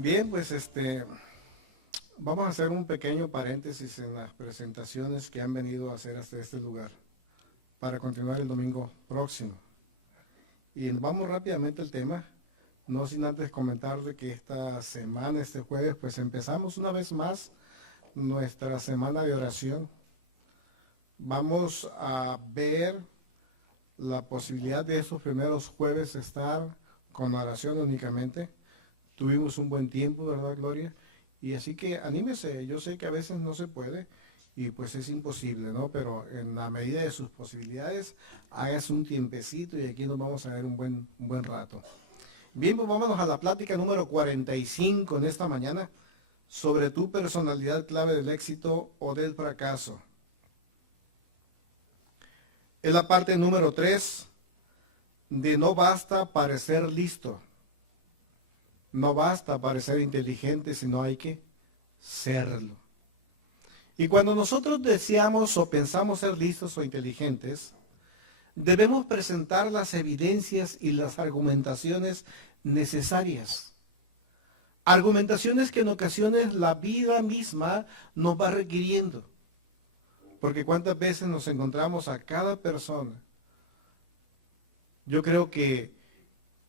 Bien, pues vamos a hacer un pequeño paréntesis en las presentaciones que han venido a hacer hasta este lugar para continuar el domingo próximo. Y vamos rápidamente al tema, no sin antes comentar de que esta semana, este jueves, pues empezamos una vez más nuestra semana de oración. Vamos a ver la posibilidad de esos primeros jueves estar con oración únicamente. Tuvimos un buen tiempo, ¿verdad, Gloria? Y así que anímese, yo sé que a veces no se puede y pues es imposible, ¿no? Pero en la medida de sus posibilidades, hágase un tiempecito y aquí nos vamos a ver un buen rato. Bien, pues vámonos a la plática número 45 en esta mañana sobre tu personalidad clave del éxito o del fracaso. Es la parte número 3 de no basta parecer listo. No basta parecer inteligente, sino hay que serlo. Y cuando nosotros deseamos o pensamos ser listos o inteligentes, debemos presentar las evidencias y las argumentaciones necesarias. Argumentaciones que en ocasiones la vida misma nos va requiriendo. Porque cuántas veces nos encontramos a cada persona. Yo creo que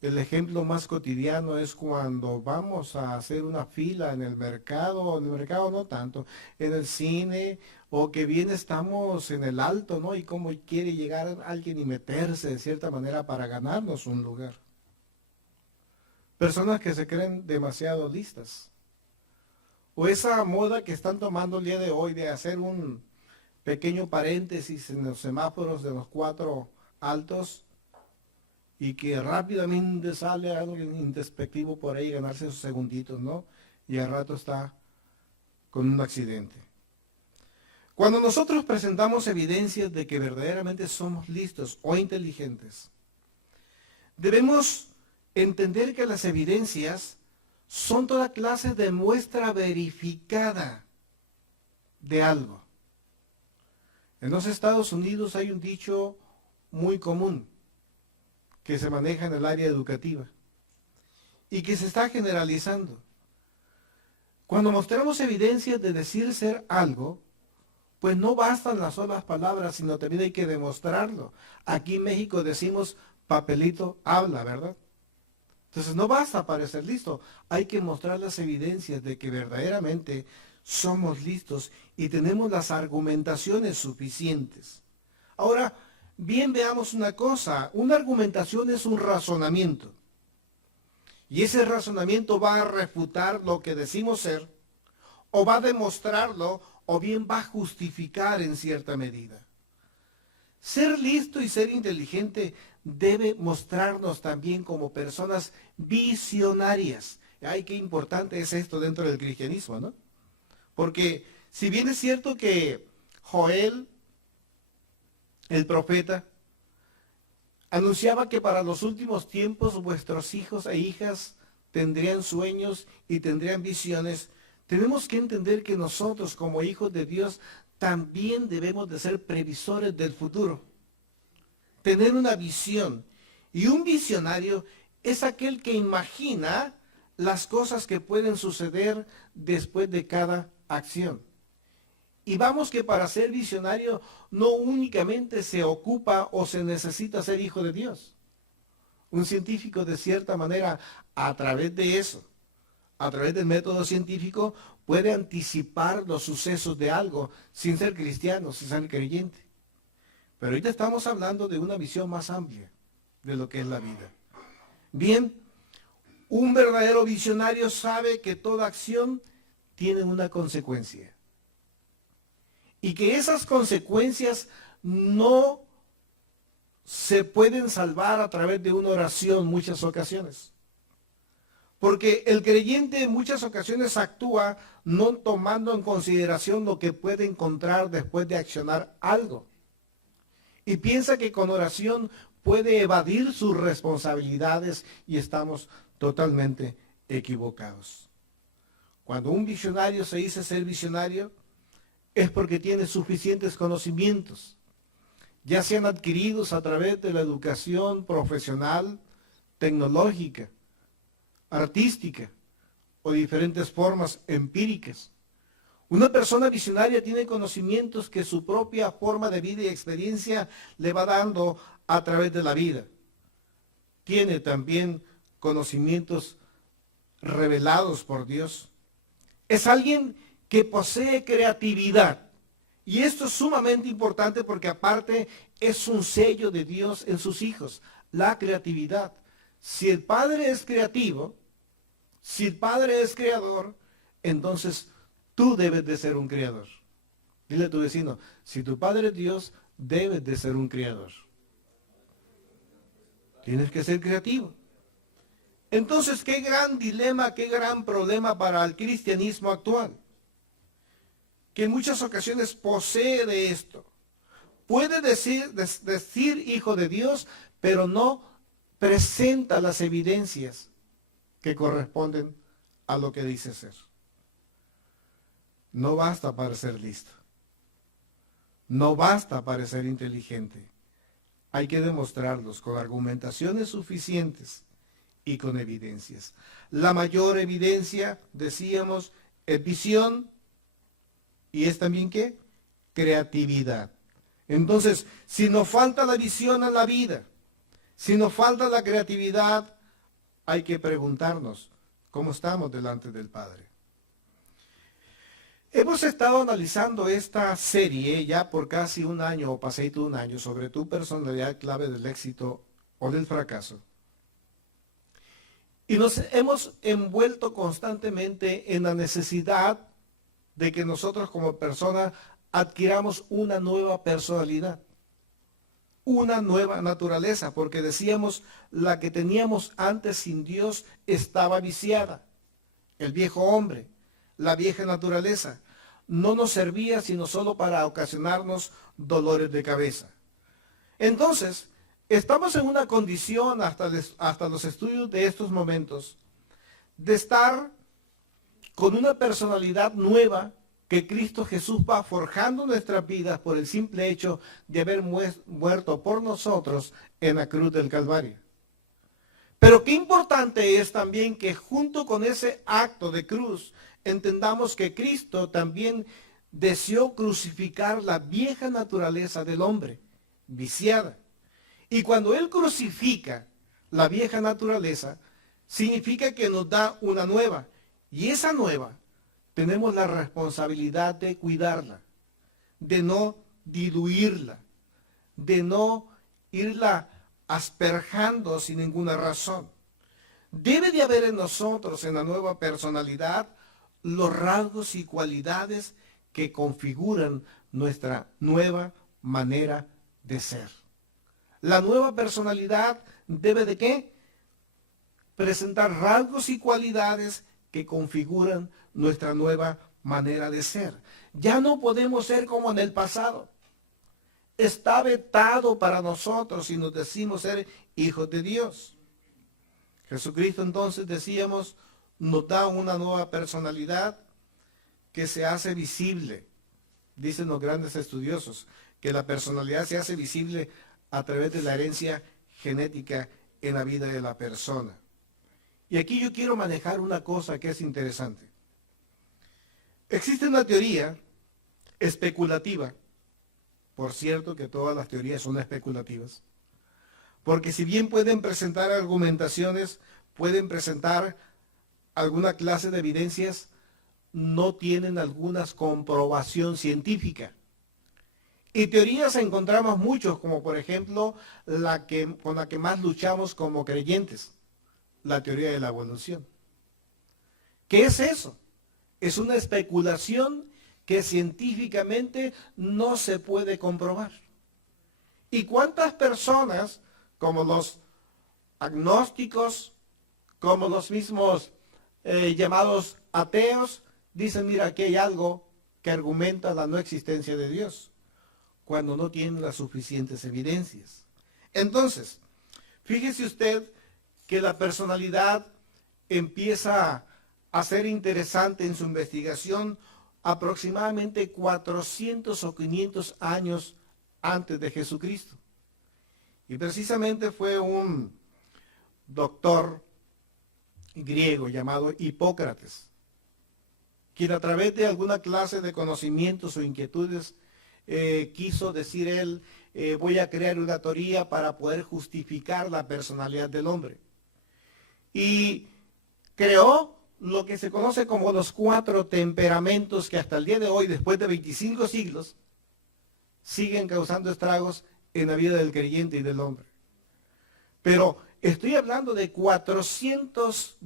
el ejemplo más cotidiano es cuando vamos a hacer una fila en el mercado no tanto, en el cine, o que bien estamos en el alto, ¿no? Y cómo quiere llegar alguien y meterse de cierta manera para ganarnos un lugar. Personas que se creen demasiado listas. O esa moda que están tomando el día de hoy de hacer un pequeño paréntesis en los semáforos de los 4 altos, y que rápidamente sale alguien introspectivo por ahí a ganarse esos segunditos, ¿no? Y al rato está con un accidente. Cuando nosotros presentamos evidencias de que verdaderamente somos listos o inteligentes, debemos entender que las evidencias son toda clase de muestra verificada de algo. En los Estados Unidos hay un dicho muy común que se maneja en el área educativa y que se está generalizando. Cuando mostramos evidencias de decir ser algo, pues no bastan las solas palabras, sino también hay que demostrarlo. Aquí en México decimos papelito habla, ¿verdad? Entonces no basta parecer listo, hay que mostrar las evidencias de que verdaderamente somos listos y tenemos las argumentaciones suficientes. Ahora, bien, veamos una cosa, una argumentación es un razonamiento. Y ese razonamiento va a refutar lo que decimos ser, o va a demostrarlo, o bien va a justificar en cierta medida. Ser listo y ser inteligente debe mostrarnos también como personas visionarias. Ay, qué importante es esto dentro del cristianismo, ¿no? Porque si bien es cierto que Joel, el profeta, anunciaba que para los últimos tiempos vuestros hijos e hijas tendrían sueños y tendrían visiones, tenemos que entender que nosotros como hijos de Dios también debemos de ser previsores del futuro. Tener una visión. Y un visionario es aquel que imagina las cosas que pueden suceder después de cada acción. Y vamos que para ser visionario no únicamente se ocupa o se necesita ser hijo de Dios. Un científico de cierta manera, a través de eso, a través del método científico, puede anticipar los sucesos de algo sin ser cristiano, sin ser creyente. Pero ahorita estamos hablando de una visión más amplia de lo que es la vida. Bien, un verdadero visionario sabe que toda acción tiene una consecuencia. Y que esas consecuencias no se pueden salvar a través de una oración en muchas ocasiones. Porque el creyente en muchas ocasiones actúa no tomando en consideración lo que puede encontrar después de accionar algo. Y piensa que con oración puede evadir sus responsabilidades y estamos totalmente equivocados. Cuando un visionario se dice ser visionario, es porque tiene suficientes conocimientos, ya sean adquiridos a través de la educación profesional, tecnológica, artística o diferentes formas empíricas. Una persona visionaria tiene conocimientos que su propia forma de vida y experiencia le va dando a través de la vida. Tiene también conocimientos revelados por Dios. Es alguien que posee creatividad. Y esto es sumamente importante porque aparte es un sello de Dios en sus hijos, la creatividad. Si el Padre es creativo, si el Padre es creador, entonces tú debes de ser un creador. Dile a tu vecino, si tu Padre es Dios, debes de ser un creador. Tienes que ser creativo. Entonces, qué gran dilema, qué gran problema para el cristianismo actual. Que en muchas ocasiones posee de esto. Puede decir hijo de Dios, pero no presenta las evidencias que corresponden a lo que dice ser. No basta para ser listo. No basta para ser inteligente. Hay que demostrarlos con argumentaciones suficientes y con evidencias. La mayor evidencia, decíamos, es visión y es también ¿qué? Creatividad. Entonces, si nos falta la visión en la vida, si nos falta la creatividad, hay que preguntarnos cómo estamos delante del Padre. Hemos estado analizando esta serie ya por casi un año o paseito un año sobre tu personalidad clave del éxito o del fracaso. Y nos hemos envuelto constantemente en la necesidad de que nosotros como personas adquiramos una nueva personalidad, una nueva naturaleza, porque decíamos, la que teníamos antes sin Dios estaba viciada. El viejo hombre, la vieja naturaleza, no nos servía sino solo para ocasionarnos dolores de cabeza. Entonces, estamos en una condición hasta los estudios de estos momentos de estar con una personalidad nueva que Cristo Jesús va forjando nuestras vidas por el simple hecho de haber muerto por nosotros en la cruz del Calvario. Pero qué importante es también que junto con ese acto de cruz entendamos que Cristo también deseó crucificar la vieja naturaleza del hombre, viciada. Y cuando Él crucifica la vieja naturaleza, significa que nos da una nueva. Y esa nueva tenemos la responsabilidad de cuidarla, de no diluirla, de no irla asperjando sin ninguna razón. Debe de haber en nosotros, en la nueva personalidad, los rasgos y cualidades que configuran nuestra nueva manera de ser. La nueva personalidad debe de ¿qué? Presentar rasgos y cualidades que configuran nuestra nueva manera de ser. Ya no podemos ser como en el pasado. Está vetado para nosotros si nos decimos ser hijos de Dios. Jesucristo entonces, decíamos, nos da una nueva personalidad que se hace visible. Dicen los grandes estudiosos que la personalidad se hace visible a través de la herencia genética en la vida de la persona. Y aquí yo quiero manejar una cosa que es interesante. Existe una teoría especulativa. Por cierto que todas las teorías son especulativas. Porque si bien pueden presentar argumentaciones, pueden presentar alguna clase de evidencias, no tienen alguna comprobación científica. Y teorías encontramos muchos, como por ejemplo con la que más luchamos como creyentes, la teoría de la evolución. ¿Qué es eso? Es una especulación que científicamente no se puede comprobar. ¿Y cuántas personas, como los agnósticos, como los mismos llamados ateos, dicen, mira, aquí hay algo que argumenta la no existencia de Dios, cuando no tienen las suficientes evidencias? Entonces, fíjese usted que la personalidad empieza a ser interesante en su investigación aproximadamente 400 o 500 años antes de Jesucristo. Y precisamente fue un doctor griego llamado Hipócrates, quien a través de alguna clase de conocimientos o inquietudes quiso decir él, voy a crear una teoría para poder justificar la personalidad del hombre. Y creó lo que se conoce como los 4 temperamentos que hasta el día de hoy, después de 25 siglos, siguen causando estragos en la vida del creyente y del hombre. Pero estoy hablando de 400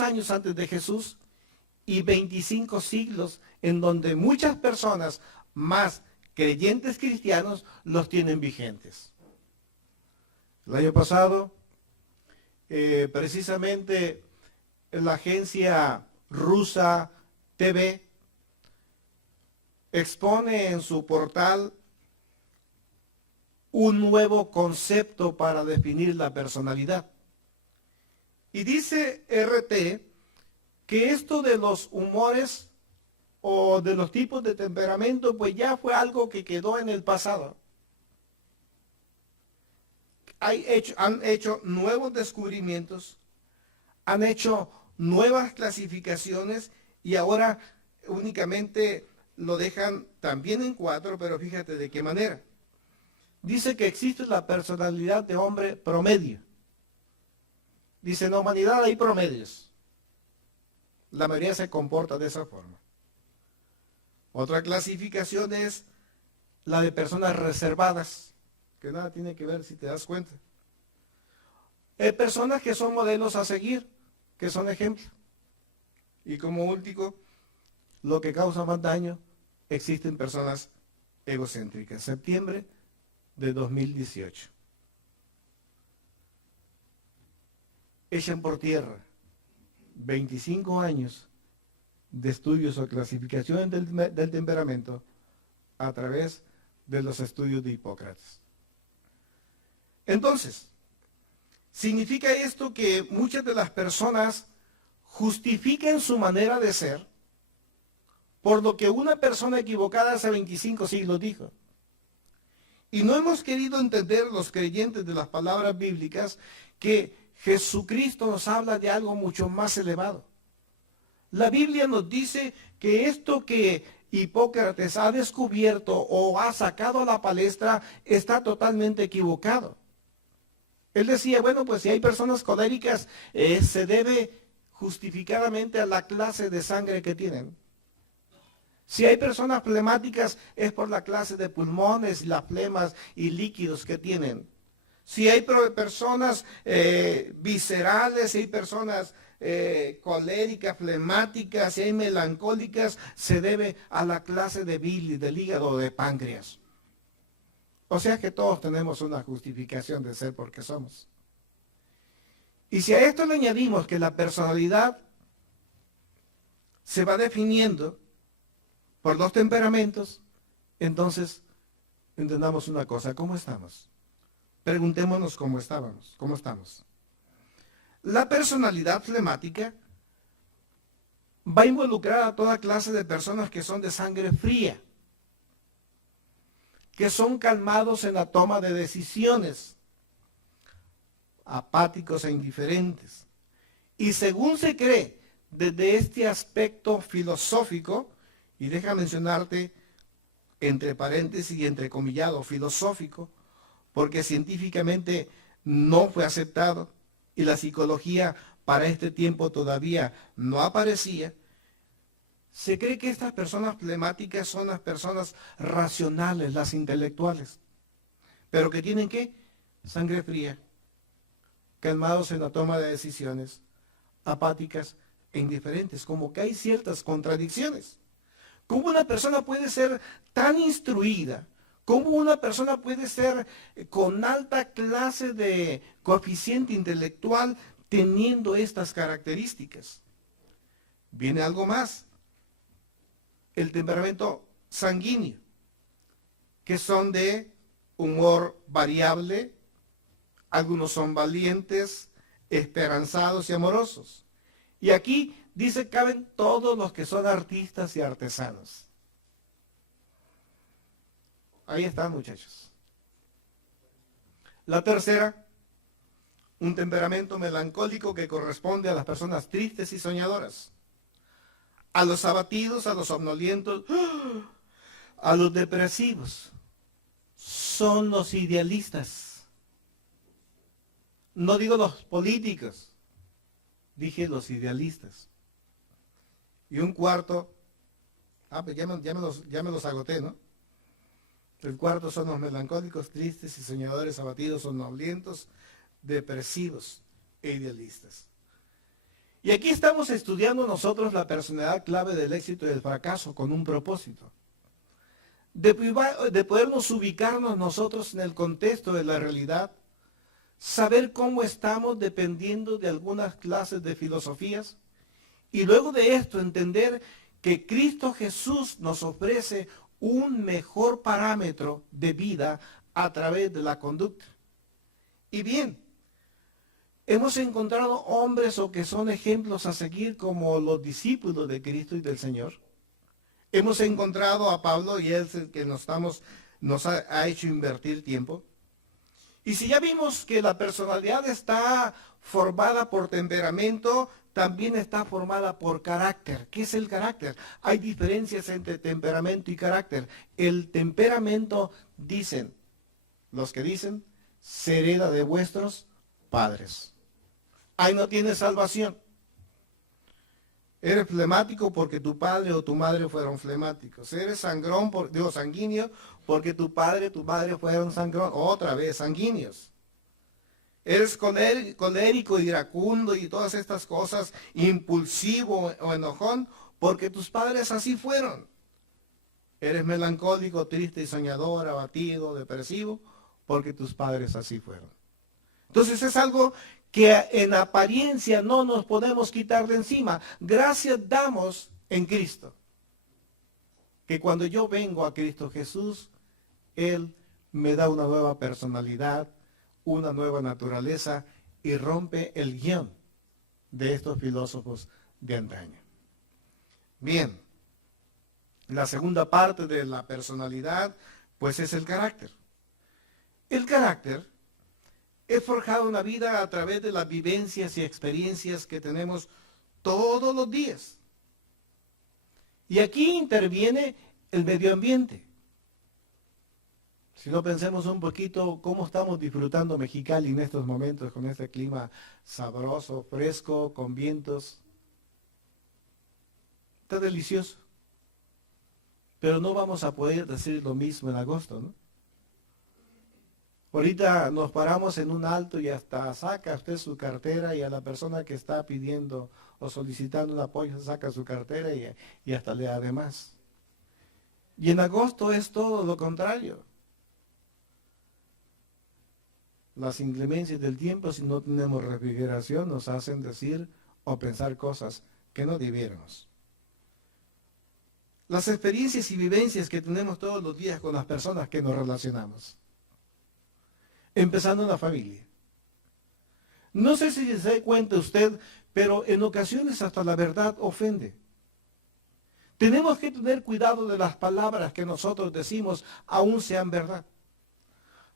años antes de Jesús y 25 siglos en donde muchas personas más creyentes cristianos los tienen vigentes. El año pasado, precisamente la agencia rusa TV expone en su portal un nuevo concepto para definir la personalidad. Y dice RT que esto de los humores o de los tipos de temperamento, pues ya fue algo que quedó en el pasado. Han hecho nuevos descubrimientos, han hecho nuevas clasificaciones y ahora únicamente lo dejan también en 4, pero fíjate de qué manera. Dice que existe la personalidad de hombre promedio. Dice, en la humanidad hay promedios. La mayoría se comporta de esa forma. Otra clasificación es la de personas reservadas, que nada tiene que ver si te das cuenta. Hay personas que son modelos a seguir, que son ejemplos. Y como último, lo que causa más daño, existen personas egocéntricas. Septiembre de 2018. Echan por tierra 25 años de estudios o clasificación del temperamento a través de los estudios de Hipócrates. Entonces, significa esto que muchas de las personas justifican su manera de ser por lo que una persona equivocada hace 25 siglos dijo. Y no hemos querido entender los creyentes de las palabras bíblicas que Jesucristo nos habla de algo mucho más elevado. La Biblia nos dice que esto que Hipócrates ha descubierto o ha sacado a la palestra está totalmente equivocado. Él decía, bueno, pues si hay personas coléricas, se debe justificadamente a la clase de sangre que tienen. Si hay personas flemáticas, es por la clase de pulmones, las flemas y líquidos que tienen. Si hay personas viscerales, si hay personas coléricas, flemáticas, si hay melancólicas, se debe a la clase de bilis, del hígado o de páncreas. O sea que todos tenemos una justificación de ser porque somos. Y si a esto le añadimos que la personalidad se va definiendo por 2 temperamentos, entonces entendamos una cosa, ¿cómo estamos? Preguntémonos cómo estamos. La personalidad flemática va a involucrar a toda clase de personas que son de sangre fría, que son calmados en la toma de decisiones, apáticos e indiferentes. Y según se cree, desde este aspecto filosófico, y deja mencionarte entre paréntesis y entrecomillado filosófico, porque científicamente no fue aceptado y la psicología para este tiempo todavía no aparecía, se cree que estas personas flemáticas son las personas racionales, las intelectuales, pero que tienen ¿qué? Sangre fría, calmados en la toma de decisiones, apáticas e indiferentes, como que hay ciertas contradicciones. ¿Cómo una persona puede ser tan instruida? ¿Cómo una persona puede ser con alta clase de coeficiente intelectual teniendo estas características? Viene algo más. El temperamento sanguíneo, que son de humor variable, algunos son valientes, esperanzados y amorosos. Y aquí dice caben todos los que son artistas y artesanos. Ahí están, muchachos. La tercera, un temperamento melancólico que corresponde a las personas tristes y soñadoras, a los abatidos, a los somnolientos, a los depresivos. Son los idealistas. No digo los políticos, dije los idealistas. Y un cuarto, pues ya me los agoté, ¿no? El cuarto son los melancólicos, tristes y soñadores, abatidos, somnolientos, depresivos e idealistas. Y aquí estamos estudiando nosotros la personalidad clave del éxito y del fracaso con un propósito. De podernos ubicarnos nosotros en el contexto de la realidad, saber cómo estamos dependiendo de algunas clases de filosofías, y luego de esto entender que Cristo Jesús nos ofrece un mejor parámetro de vida a través de la conducta. Y bien, hemos encontrado hombres o que son ejemplos a seguir como los discípulos de Cristo y del Señor. Hemos encontrado a Pablo y es el que nos ha hecho invertir tiempo. Y si ya vimos que la personalidad está formada por temperamento, también está formada por carácter. ¿Qué es el carácter? Hay diferencias entre temperamento y carácter. El temperamento, dicen los que dicen, se hereda de vuestros padres. Ahí no tienes salvación. Eres flemático porque tu padre o tu madre fueron flemáticos. Eres sanguíneo porque tu padre o tu madre fueron sangrón. Otra vez, sanguíneos. Eres colérico, iracundo y todas estas cosas, impulsivo o enojón, porque tus padres así fueron. Eres melancólico, triste y soñador, abatido, depresivo, porque tus padres así fueron. Entonces es algo que en apariencia no nos podemos quitar de encima. Gracias damos en Cristo. Que cuando yo vengo a Cristo Jesús, Él me da una nueva personalidad, una nueva naturaleza y rompe el guión de estos filósofos de antaño. Bien, la segunda parte de la personalidad, pues es el carácter. El carácter es forjado en la vida a través de las vivencias y experiencias que tenemos todos los días. Y aquí interviene el medio ambiente. Si no, pensemos un poquito cómo estamos disfrutando Mexicali en estos momentos con este clima sabroso, fresco, con vientos. Está delicioso. Pero no vamos a poder decir lo mismo en agosto, ¿no? Ahorita nos paramos en un alto y hasta saca usted su cartera y a la persona que está pidiendo o solicitando un apoyo saca su cartera y hasta le da de más. Y en agosto es todo lo contrario. Las inclemencias del tiempo, si no tenemos refrigeración, nos hacen decir o pensar cosas que no debiéramos. Las experiencias y vivencias que tenemos todos los días con las personas que nos relacionamos. Empezando en la familia. No sé si se da cuenta usted, pero en ocasiones hasta la verdad ofende. Tenemos que tener cuidado de las palabras que nosotros decimos, aun sean verdad.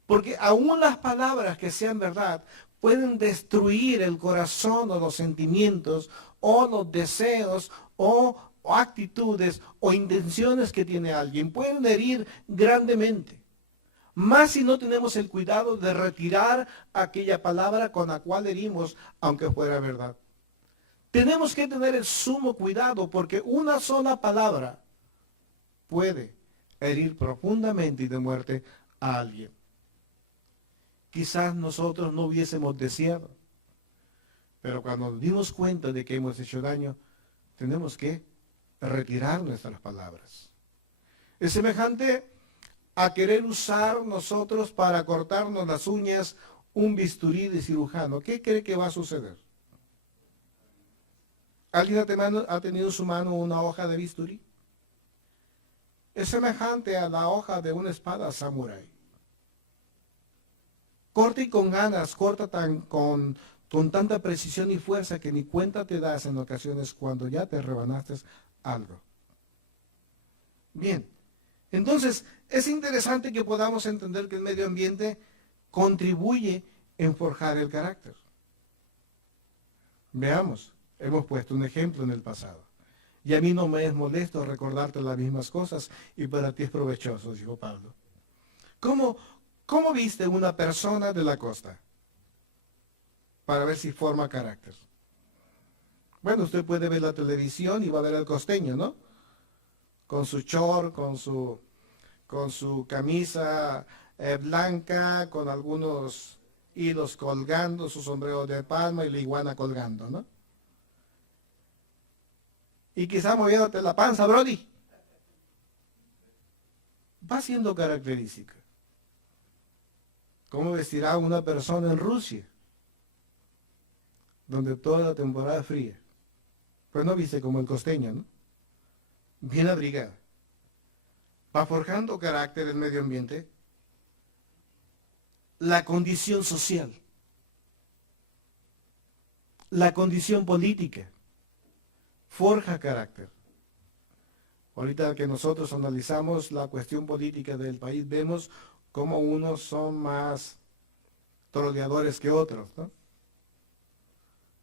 Porque aún las palabras que sean verdad pueden destruir el corazón o los sentimientos o los deseos o actitudes o intenciones que tiene alguien. Pueden herir grandemente. Más si no tenemos el cuidado de retirar aquella palabra con la cual herimos, aunque fuera verdad. Tenemos que tener el sumo cuidado porque una sola palabra puede herir profundamente y de muerte a alguien. Quizás nosotros no hubiésemos deseado, pero cuando nos dimos cuenta de que hemos hecho daño, tenemos que retirar nuestras palabras. Es semejante a querer usar nosotros para cortarnos las uñas un bisturí de cirujano. ¿Qué cree que va a suceder? ¿Alguien ha tenido en su mano una hoja de bisturí? Es semejante a la hoja de una espada samurái. Corta y con ganas, corta con tanta precisión y fuerza que ni cuenta te das en ocasiones cuando ya te rebanaste algo. Bien, entonces es interesante que podamos entender que el medio ambiente contribuye en forjar el carácter. Veamos, hemos puesto un ejemplo en el pasado. Y a mí no me es molesto recordarte las mismas cosas y para ti es provechoso, dijo Pablo. ¿Cómo, cómo viste una persona de la costa? Para ver si forma carácter. Bueno, usted puede ver la televisión y va a ver al costeño, ¿no? Con su short, con su camisa blanca, con algunos hilos colgando, su sombrero de palma y la iguana colgando, ¿no? Y quizá moviéndote la panza, Brody. Va siendo característica. ¿Cómo vestirá una persona en Rusia? Donde toda la temporada es fría. Pues no viste como el costeño, ¿no? Bien abrigada. Va forjando carácter el medio ambiente. La condición social. La condición política. Forja carácter. Ahorita que nosotros analizamos la cuestión política del país, vemos cómo unos son más troleadores que otros, ¿no?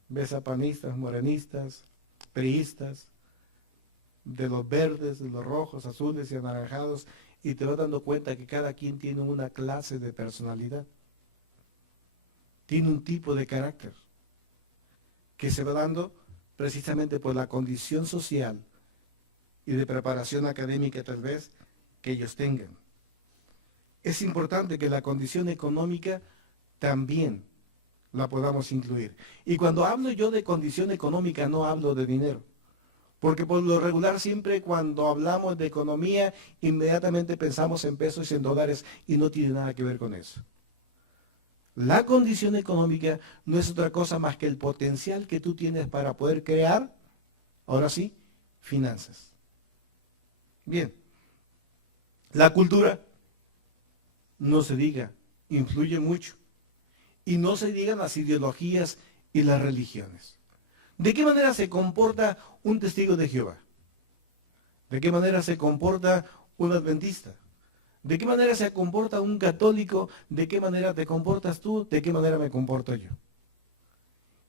Ves a panistas, morenistas, priistas, de los verdes, de los rojos, azules y anaranjados, y te vas dando cuenta que cada quien tiene una clase de personalidad, tiene un tipo de carácter, que se va dando precisamente por la condición social y de preparación académica tal vez que ellos tengan. Es importante que la condición económica también la podamos incluir. Y cuando hablo yo de condición económica no hablo de dinero. Porque por lo regular siempre cuando hablamos de economía inmediatamente pensamos en pesos y en dólares y no tiene nada que ver con eso. La condición económica no es otra cosa más que el potencial que tú tienes para poder crear, ahora sí, finanzas. Bien, la cultura, no se diga, influye mucho. Y no se digan las ideologías y las religiones. ¿De qué manera se comporta un testigo de Jehová? ¿De qué manera se comporta un adventista? ¿De qué manera se comporta un católico? ¿De qué manera te comportas tú? ¿De qué manera me comporto yo?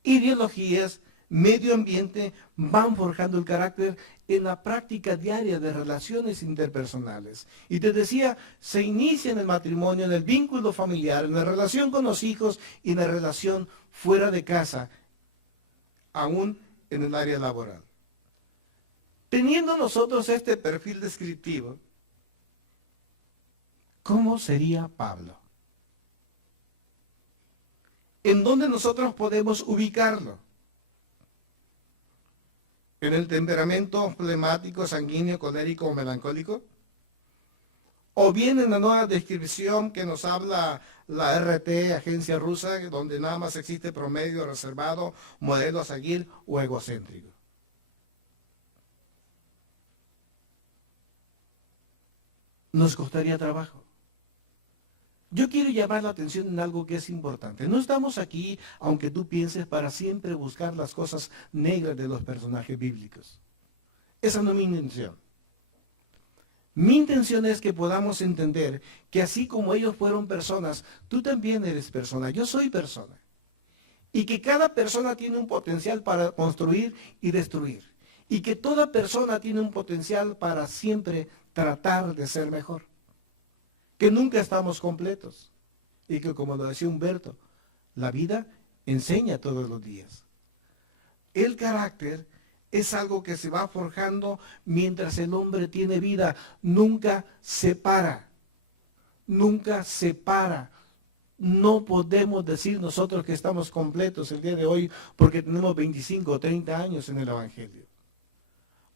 Ideologías, medio ambiente van forjando el carácter en la práctica diaria de relaciones interpersonales. Y te decía, se inicia en el matrimonio, en el vínculo familiar, en la relación con los hijos y en la relación fuera de casa, aún en el área laboral. Teniendo nosotros este perfil descriptivo, ¿cómo sería Pablo? ¿En dónde nosotros podemos ubicarlo? ¿En el temperamento flemático, sanguíneo, colérico o melancólico? ¿O bien en la nueva descripción que nos habla la RT, agencia rusa, donde nada más existe promedio, reservado, modelo a seguir o egocéntrico? Nos costaría trabajo. Yo quiero llamar la atención en algo que es importante. No estamos aquí, aunque tú pienses, para siempre buscar las cosas negras de los personajes bíblicos. Esa no es mi intención. Mi intención es que podamos entender que así como ellos fueron personas, tú también eres persona. Yo soy persona. Y que cada persona tiene un potencial para construir y destruir. Y que toda persona tiene un potencial para siempre tratar de ser mejor. Que nunca estamos completos y que, como lo decía Humberto, la vida enseña todos los días. El carácter es algo que se va forjando mientras el hombre tiene vida, nunca se para, nunca se para. No podemos decir nosotros que estamos completos el día de hoy porque tenemos 25 o 30 años en el Evangelio.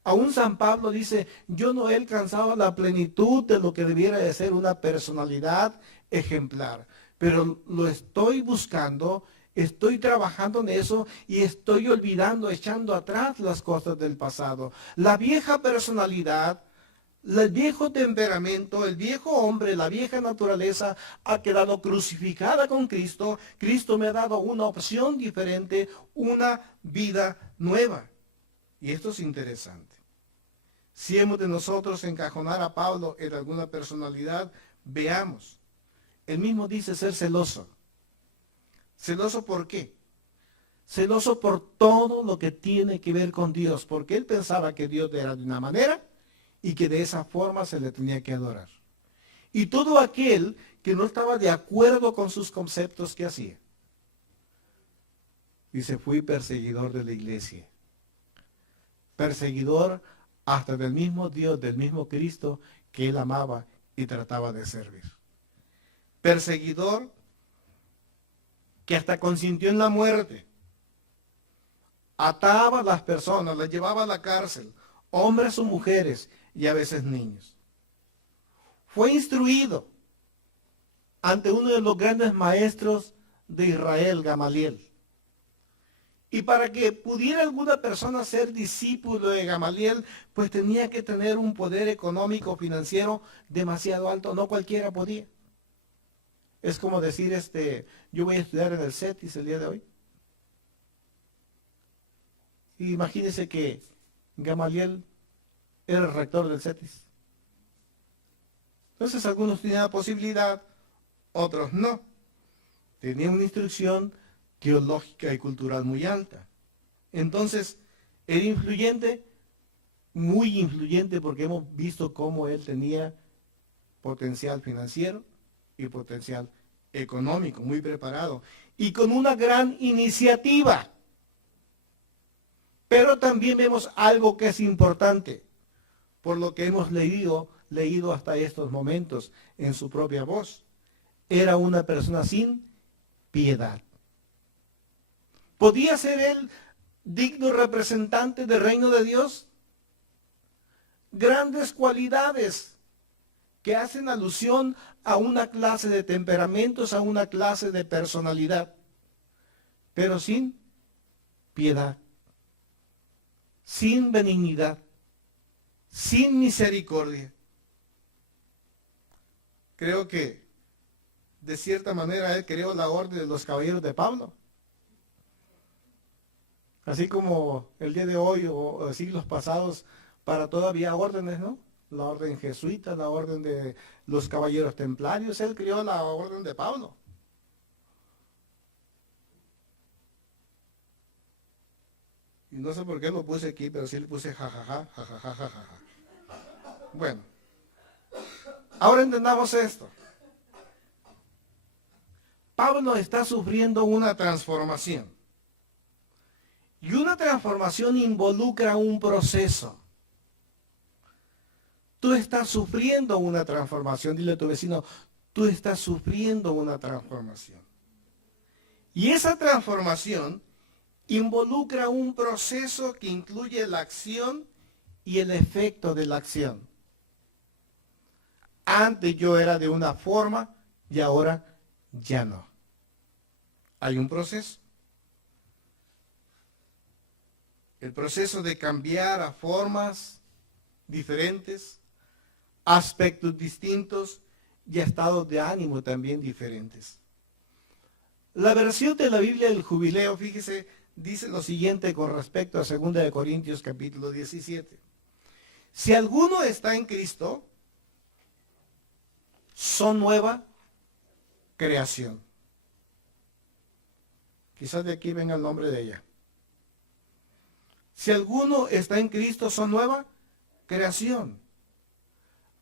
Aún San Pablo dice, yo no he alcanzado la plenitud de lo que debiera de ser una personalidad ejemplar, pero lo estoy buscando, estoy trabajando en eso y estoy olvidando, echando atrás las cosas del pasado. La vieja personalidad, el viejo temperamento, el viejo hombre, la vieja naturaleza ha quedado crucificada con Cristo. Cristo me ha dado una opción diferente, una vida nueva. Y esto es interesante. Si hemos de nosotros encajonar a Pablo en alguna personalidad, veamos. Él mismo dice ser celoso. ¿Celoso por qué? celoso por todo lo que tiene que ver con Dios, porque él pensaba que Dios era de una manera y que de esa forma se le tenía que adorar. Y todo aquel que no estaba de acuerdo con sus conceptos, ¿qué hacía? Dice, fui perseguidor de la iglesia. Perseguidor hasta del mismo Dios, del mismo Cristo que él amaba y trataba de servir. Perseguidor que hasta consintió en la muerte. Ataba a las personas, las llevaba a la cárcel, hombres o mujeres y a veces niños. Fue instruido ante uno de los grandes maestros de Israel, Gamaliel. Y para que pudiera alguna persona ser discípulo de Gamaliel, pues tenía que tener un poder económico, financiero demasiado alto. No cualquiera podía. Es como decir, yo voy a estudiar en el CETIS el día de hoy. Y imagínense que Gamaliel era el rector del CETIS. Entonces algunos tenían la posibilidad, otros no. Tenían una instrucción teológica y cultural muy alta. Entonces, era influyente, muy influyente, porque hemos visto cómo él tenía potencial financiero y potencial económico, muy preparado, y con una gran iniciativa. Pero también vemos algo que es importante, por lo que hemos leído hasta estos momentos en su propia voz. Era una persona sin piedad. ¿Podía ser él digno representante del reino de Dios? Grandes cualidades que hacen alusión a una clase de temperamentos, a una clase de personalidad, pero sin piedad, sin benignidad, sin misericordia. Creo que de cierta manera él creó la orden de los caballeros de Pablo. Así como el día de hoy o siglos pasados, para todavía órdenes, ¿no? La orden jesuita, la orden de los caballeros templarios, él creó la orden de Pablo. Y no sé por qué lo puse aquí, pero sí le puse jajaja, jajaja, jajaja. Bueno, ahora entendamos esto. Pablo está sufriendo una transformación. Y una transformación involucra un proceso. Tú estás sufriendo una transformación. Dile a tu vecino, tú estás sufriendo una transformación. Y esa transformación involucra un proceso que incluye la acción y el efecto de la acción. Antes yo era de una forma y ahora ya no. Hay un proceso. El proceso de cambiar a formas diferentes, aspectos distintos y a estados de ánimo también diferentes. La versión de la Biblia del Jubileo, fíjese, dice lo siguiente con respecto a 2 Corintios capítulo 17. Si alguno está en Cristo, son nueva creación. Quizás de aquí venga el nombre de ella. Si alguno está en Cristo, son nueva creación.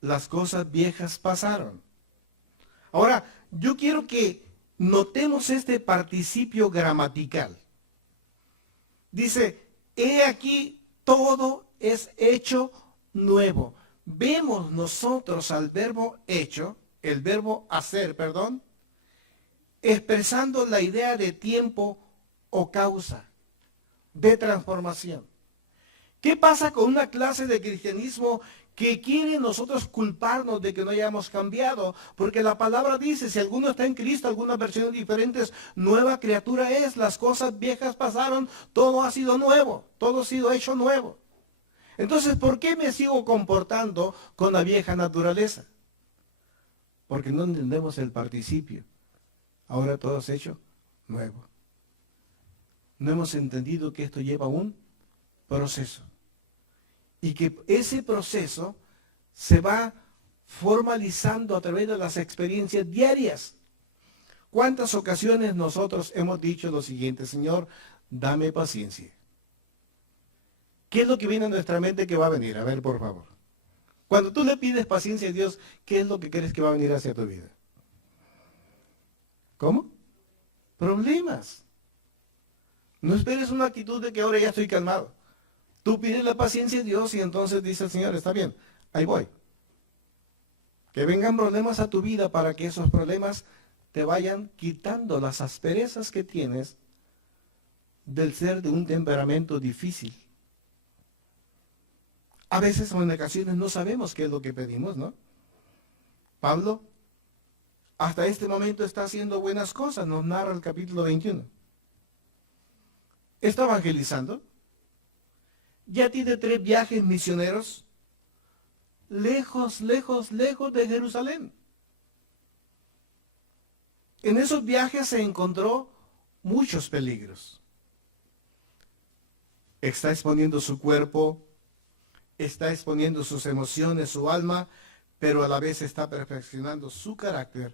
Las cosas viejas pasaron. Ahora, yo quiero que notemos este participio gramatical. Dice, he aquí, todo es hecho nuevo. Vemos nosotros al verbo hecho, el verbo hacer, perdón, expresando la idea de tiempo o causa, de transformación. ¿Qué pasa con una clase de cristianismo que quiere nosotros culparnos de que no hayamos cambiado? Porque la palabra dice, si alguno está en Cristo, algunas versiones diferentes, nueva criatura es, las cosas viejas pasaron, todo ha sido nuevo, todo ha sido hecho nuevo. Entonces, ¿por qué me sigo comportando con la vieja naturaleza? Porque no entendemos el participio. Ahora todo es hecho nuevo. No hemos entendido que esto lleva un proceso. Y que ese proceso se va formalizando a través de las experiencias diarias. ¿Cuántas ocasiones nosotros hemos dicho lo siguiente? Señor, dame paciencia. ¿Qué es lo que viene a nuestra mente que va a venir? A ver, por favor. Cuando tú le pides paciencia a Dios, ¿qué es lo que crees que va a venir hacia tu vida? ¿Cómo? Problemas. No esperes una actitud de que ahora ya estoy calmado. Tú pides la paciencia a Dios y entonces dice el Señor, está bien, ahí voy. Que vengan problemas a tu vida para que esos problemas te vayan quitando las asperezas que tienes del ser de un temperamento difícil. A veces o en ocasiones no sabemos qué es lo que pedimos, ¿no? Pablo, hasta este momento está haciendo buenas cosas, nos narra el capítulo 21. Está evangelizando. Ya tiene 3 viajes misioneros lejos, lejos, lejos de Jerusalén. En esos viajes se encontró muchos peligros. Está exponiendo su cuerpo, está exponiendo sus emociones, su alma, pero a la vez está perfeccionando su carácter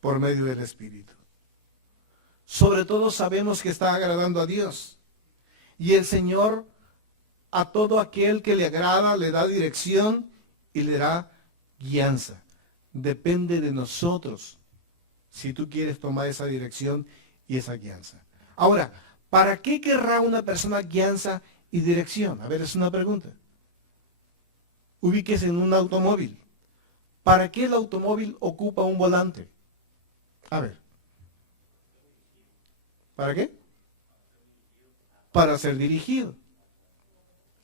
por medio del Espíritu. Sobre todo sabemos que está agradando a Dios. Y el Señor a todo aquel que le agrada le da dirección y le da guianza. Depende de nosotros si tú quieres tomar esa dirección y esa guianza. Ahora, ¿para qué querrá una persona guianza y dirección? A ver, es una pregunta. Ubíquese en un automóvil. ¿Para qué el automóvil ocupa un volante? A ver. ¿Para qué? Para ser dirigido.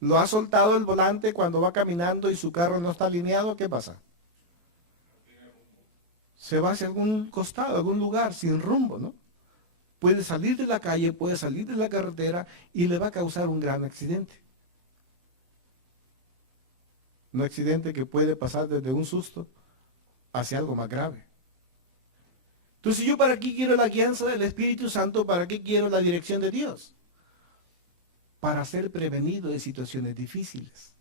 ¿Lo ha soltado el volante cuando va caminando y su carro no está alineado? ¿Qué pasa? Se va hacia algún costado, algún lugar sin rumbo, ¿no? Puede salir de la calle, puede salir de la carretera y le va a causar un gran accidente. Un accidente que puede pasar desde un susto hacia algo más grave. Entonces, ¿yo para qué quiero la guianza del Espíritu Santo? ¿Para qué quiero la dirección de Dios? Para ser prevenido de situaciones difíciles.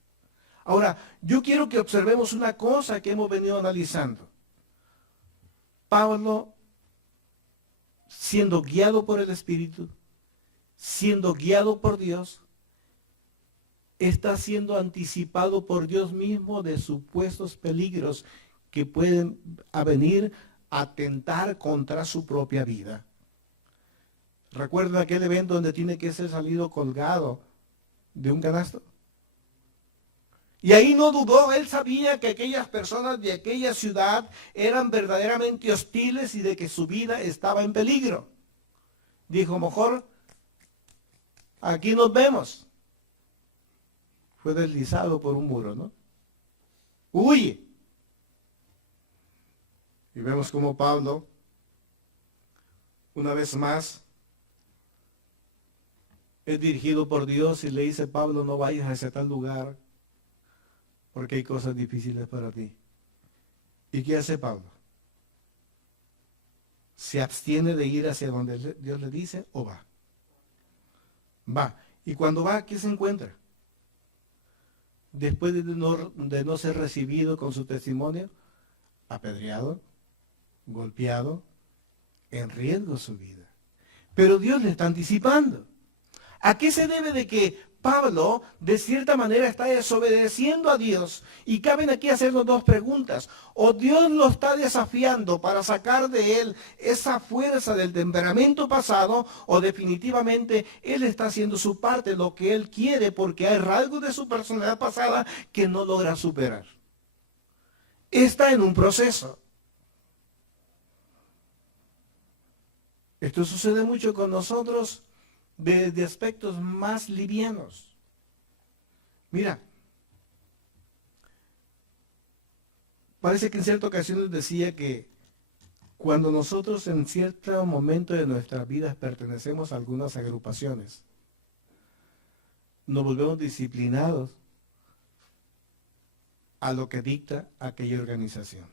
Ahora, yo quiero que observemos una cosa que hemos venido analizando. Pablo, siendo guiado por el Espíritu, siendo guiado por Dios, está siendo anticipado por Dios mismo de supuestos peligros que pueden venir a atentar contra su propia vida. ¿Recuerdan aquel evento donde tiene que ser salido colgado de un canasto? Y ahí no dudó, él sabía que aquellas personas de aquella ciudad eran verdaderamente hostiles y de que su vida estaba en peligro. Dijo, mejor aquí nos vemos. Fue deslizado por un muro, ¿no? Huye. Y vemos como Pablo, una vez más, es dirigido por Dios y le dice, Pablo, no vayas hacia tal lugar porque hay cosas difíciles para ti. ¿Y qué hace Pablo? ¿Se abstiene de ir hacia donde Dios le dice o va? Va. Y cuando va, ¿qué se encuentra? Después de no ser recibido con su testimonio, apedreado, golpeado, en riesgo su vida. Pero Dios le está anticipando. ¿A qué se debe de que Pablo, de cierta manera, está desobedeciendo a Dios? Y caben aquí hacernos 2 preguntas. O Dios lo está desafiando para sacar de él esa fuerza del temperamento pasado, o definitivamente él está haciendo su parte, lo que él quiere, porque hay rasgos de su personalidad pasada que no logra superar. Está en un proceso. Esto sucede mucho con nosotros de aspectos más livianos. Mira, parece que en ciertas ocasiones decía que cuando nosotros en cierto momento de nuestras vidas pertenecemos a algunas agrupaciones, nos volvemos disciplinados a lo que dicta aquella organización.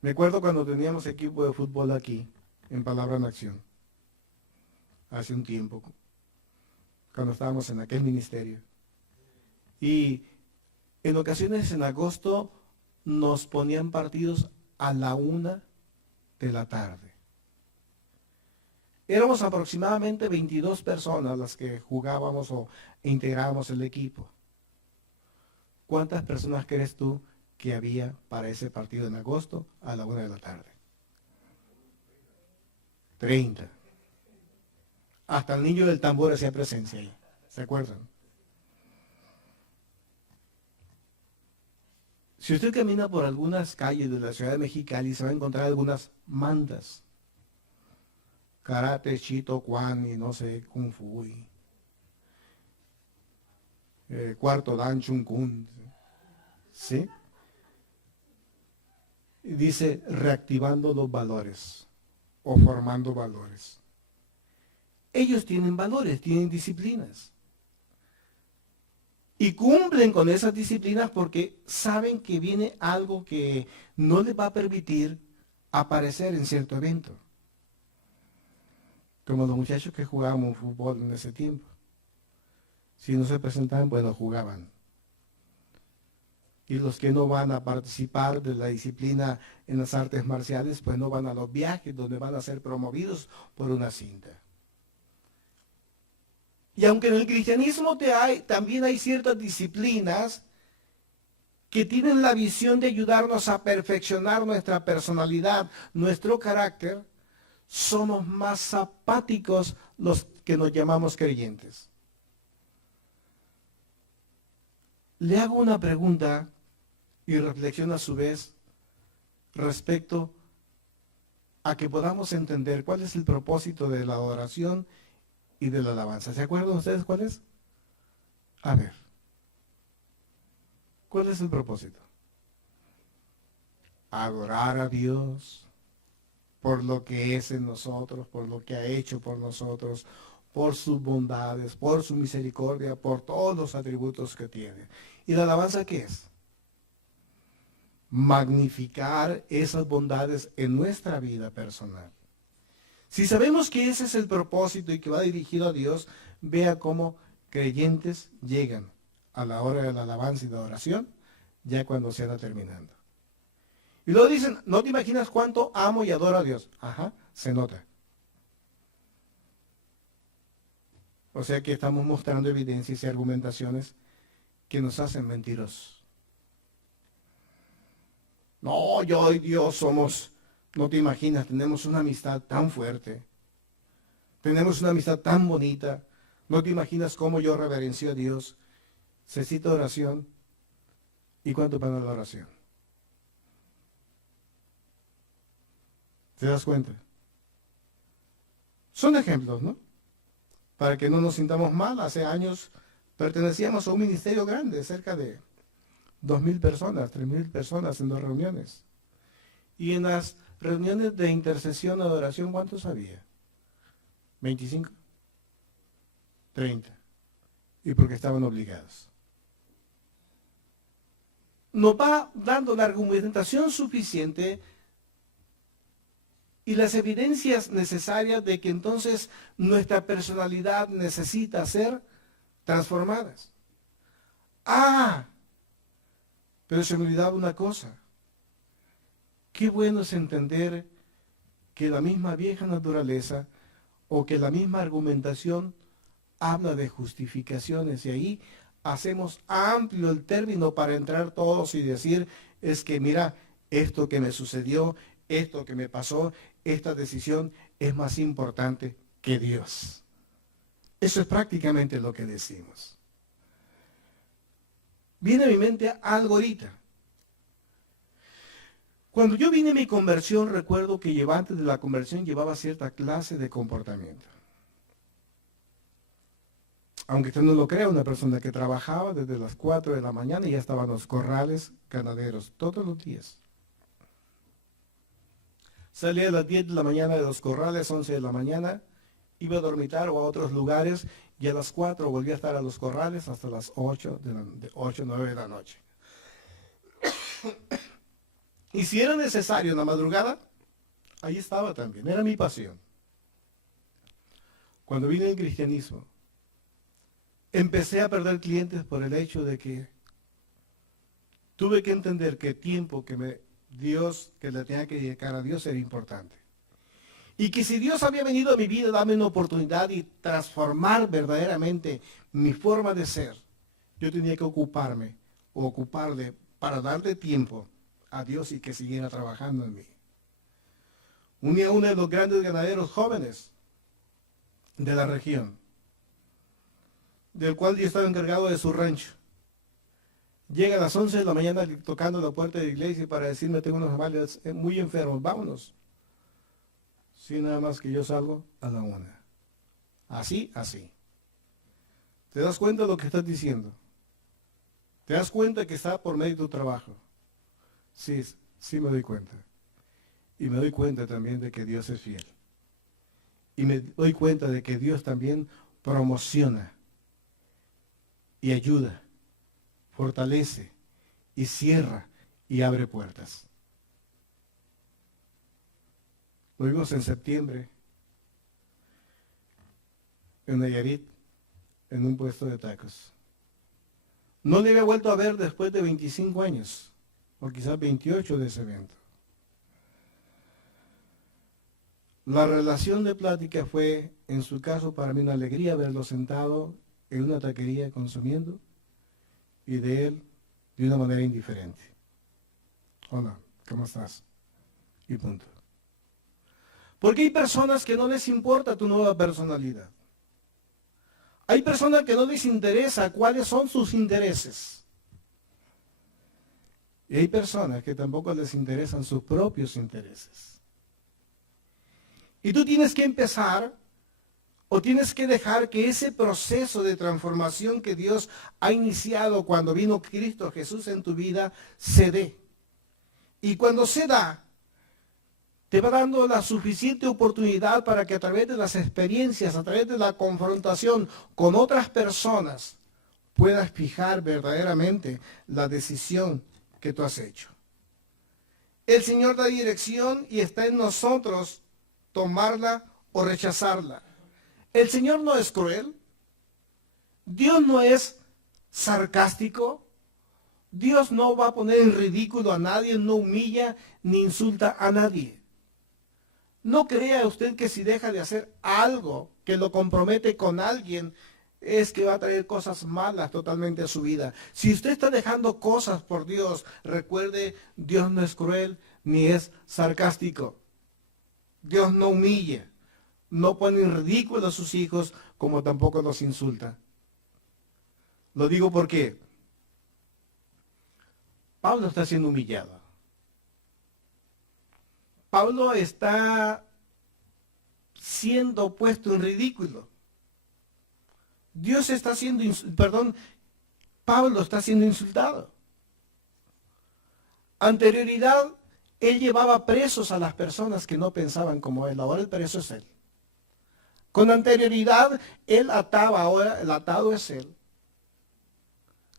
Me acuerdo cuando teníamos equipo de fútbol aquí, en Palabra en Acción, hace un tiempo, cuando estábamos en aquel ministerio. Y en ocasiones en agosto nos ponían partidos a la 1 de la tarde. Éramos aproximadamente 22 personas las que jugábamos o integrábamos el equipo. ¿Cuántas personas crees tú que había para ese partido en agosto a la 1 de la tarde? 30. Hasta el niño del tambor hacía presencia ahí. ¿Se acuerdan? Si usted camina por algunas calles de la ciudad de Mexicali, se va a encontrar algunas mandas. Karate, Chito, Kwan y no sé, Kung Fu. Cuarto Dan, Chung Kun. ¿Sí? Y dice reactivando los valores o formando valores. Ellos tienen valores, tienen disciplinas. Y cumplen con esas disciplinas porque saben que viene algo que no les va a permitir aparecer en cierto evento. Como los muchachos que jugábamos fútbol en ese tiempo. Si no se presentaban, bueno, jugaban. Y los que no van a participar de la disciplina en las artes marciales, pues no van a los viajes donde van a ser promovidos por una cinta. Y aunque en el cristianismo también hay ciertas disciplinas que tienen la visión de ayudarnos a perfeccionar nuestra personalidad, nuestro carácter, somos más apáticos los que nos llamamos creyentes. Le hago una pregunta y reflexiona a su vez respecto a que podamos entender cuál es el propósito de la adoración y de la alabanza. ¿Se acuerdan ustedes cuál es? A ver, ¿cuál es el propósito? Adorar a Dios por lo que es en nosotros, por lo que ha hecho por nosotros, por sus bondades, por su misericordia, por todos los atributos que tiene. ¿Y la alabanza qué es? Magnificar esas bondades en nuestra vida personal. Si sabemos que ese es el propósito y que va dirigido a Dios, vea cómo creyentes llegan a la hora de la alabanza y la oración, ya cuando se anda terminando. Y luego dicen, ¿no te imaginas cuánto amo y adoro a Dios? Ajá, se nota. O sea que estamos mostrando evidencias y argumentaciones que nos hacen mentirosos. No, yo y Dios somos, no te imaginas, tenemos una amistad tan fuerte. Tenemos una amistad tan bonita. No te imaginas cómo yo reverencio a Dios. Se cita oración. ¿Y cuánto para la oración? ¿Te das cuenta? Son ejemplos, ¿no? Para que no nos sintamos mal, hace años pertenecíamos a un ministerio grande, cerca de 2,000 personas, 3,000 personas en 2 reuniones. Y en las reuniones de intercesión, adoración, ¿cuántos había? 25, 30. Y porque estaban obligados. Nos va dando la argumentación suficiente y las evidencias necesarias de que entonces nuestra personalidad necesita ser transformadas. Pero se me olvidaba una cosa. Qué bueno es entender que la misma vieja naturaleza o que la misma argumentación habla de justificaciones y ahí hacemos amplio el término para entrar todos y decir, es que mira, esto que me sucedió, esto que me pasó, esta decisión es más importante que Dios. Eso es prácticamente lo que decimos. Viene a mi mente algo ahorita. Cuando yo vine a mi conversión, recuerdo que antes de la conversión llevaba cierta clase de comportamiento. Aunque usted no lo crea, una persona que trabajaba desde las 4 de la mañana y ya estaban los corrales ganaderos todos los días. Salía a las 10 de la mañana de los corrales, 11 de la mañana, iba a dormitar o a otros lugares y a las 4 volvía a estar a los corrales hasta las 8, 9 de la noche. Y si era necesario en la madrugada, ahí estaba también, era mi pasión. Cuando vine el cristianismo, empecé a perder clientes por el hecho de que tuve que entender que el tiempo que le tenía que dedicar a Dios era importante. Y que si Dios había venido a mi vida, darme una oportunidad y transformar verdaderamente mi forma de ser, yo tenía que ocuparle para darle tiempo a Dios y que siguiera trabajando en mí. Un día uno de los grandes ganaderos jóvenes de la región, del cual yo estaba encargado de su rancho, llega a las 11 de la mañana tocando la puerta de la iglesia para decirme: tengo unos animales muy enfermos, vámonos. Sí, nada más que yo salgo a la 1. Así. ¿Te das cuenta de lo que estás diciendo? ¿Te das cuenta que está por medio de tu trabajo? Sí, sí me doy cuenta. Y me doy cuenta también de que Dios es fiel. Y me doy cuenta de que Dios también promociona y ayuda, fortalece y cierra y abre puertas. Lo vimos en septiembre en Nayarit, en un puesto de tacos. No le había vuelto a ver después de 25 años, o quizás 28 de ese evento. La relación de plática fue, en su caso, para mí una alegría verlo sentado en una taquería consumiendo, y de él de una manera indiferente. Hola, ¿cómo estás? Y punto. Porque hay personas que no les importa tu nueva personalidad. Hay personas que no les interesa cuáles son sus intereses. Y hay personas que tampoco les interesan sus propios intereses. Y tú tienes que empezar, o tienes que dejar que ese proceso de transformación que Dios ha iniciado cuando vino Cristo Jesús en tu vida, se dé. Y cuando se da, te va dando la suficiente oportunidad para que a través de las experiencias, a través de la confrontación con otras personas, puedas fijar verdaderamente la decisión que tú has hecho. El Señor da dirección y está en nosotros tomarla o rechazarla. El Señor no es cruel. Dios no es sarcástico. Dios no va a poner en ridículo a nadie, no humilla ni insulta a nadie. No crea usted que si deja de hacer algo que lo compromete con alguien, es que va a traer cosas malas totalmente a su vida. Si usted está dejando cosas por Dios, recuerde, Dios no es cruel ni es sarcástico. Dios no humilla, no pone en ridículo a sus hijos, como tampoco los insulta. Lo digo porque Pablo está siendo humillado. Pablo está siendo puesto en ridículo. Pablo está siendo insultado. Anterioridad, él llevaba presos a las personas que no pensaban como él. Ahora el preso es él. Con anterioridad, él ataba, ahora el atado es él.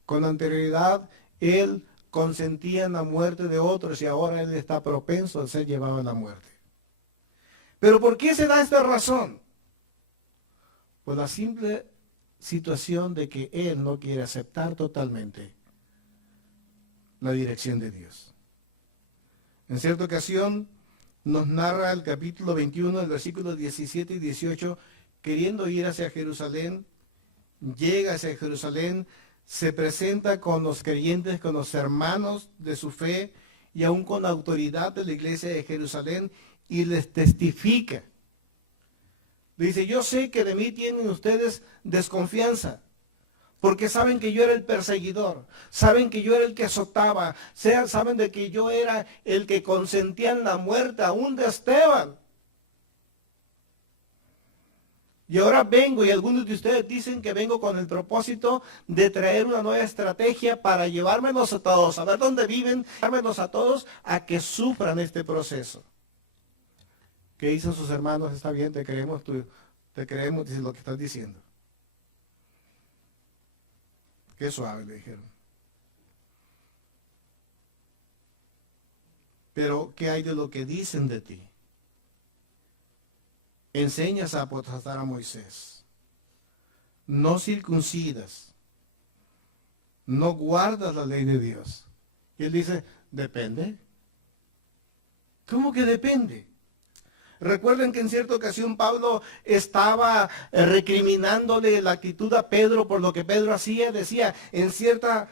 Con anterioridad, él consentía en la muerte de otros y ahora él está propenso a ser llevado a la muerte. ¿Pero por qué se da esta razón? Por la simple situación de que él no quiere aceptar totalmente la dirección de Dios. En cierta ocasión nos narra el capítulo 21, el versículo 17 y 18, queriendo ir hacia Jerusalén, llega hacia Jerusalén, se presenta con los creyentes, con los hermanos de su fe y aún con la autoridad de la iglesia de Jerusalén y les testifica. Dice: yo sé que de mí tienen ustedes desconfianza, porque saben que yo era el perseguidor, saben que yo era el que azotaba, saben de que yo era el que consentía en la muerte aún de Esteban. Y ahora vengo, y algunos de ustedes dicen que vengo con el propósito de traer una nueva estrategia para llevármelos a todos, a ver dónde viven, llevármelos a todos a que sufran este proceso. ¿Qué dicen sus hermanos? Está bien, te creemos, dice lo que estás diciendo. Qué suave, le dijeron. Pero, ¿qué hay de lo que dicen de ti? Enseñas a apostar a Moisés, no circuncidas, no guardas la ley de Dios. Y él dice: depende. ¿Cómo que depende? Recuerden que en cierta ocasión Pablo estaba recriminándole la actitud a Pedro por lo que Pedro hacía. Decía, en cierta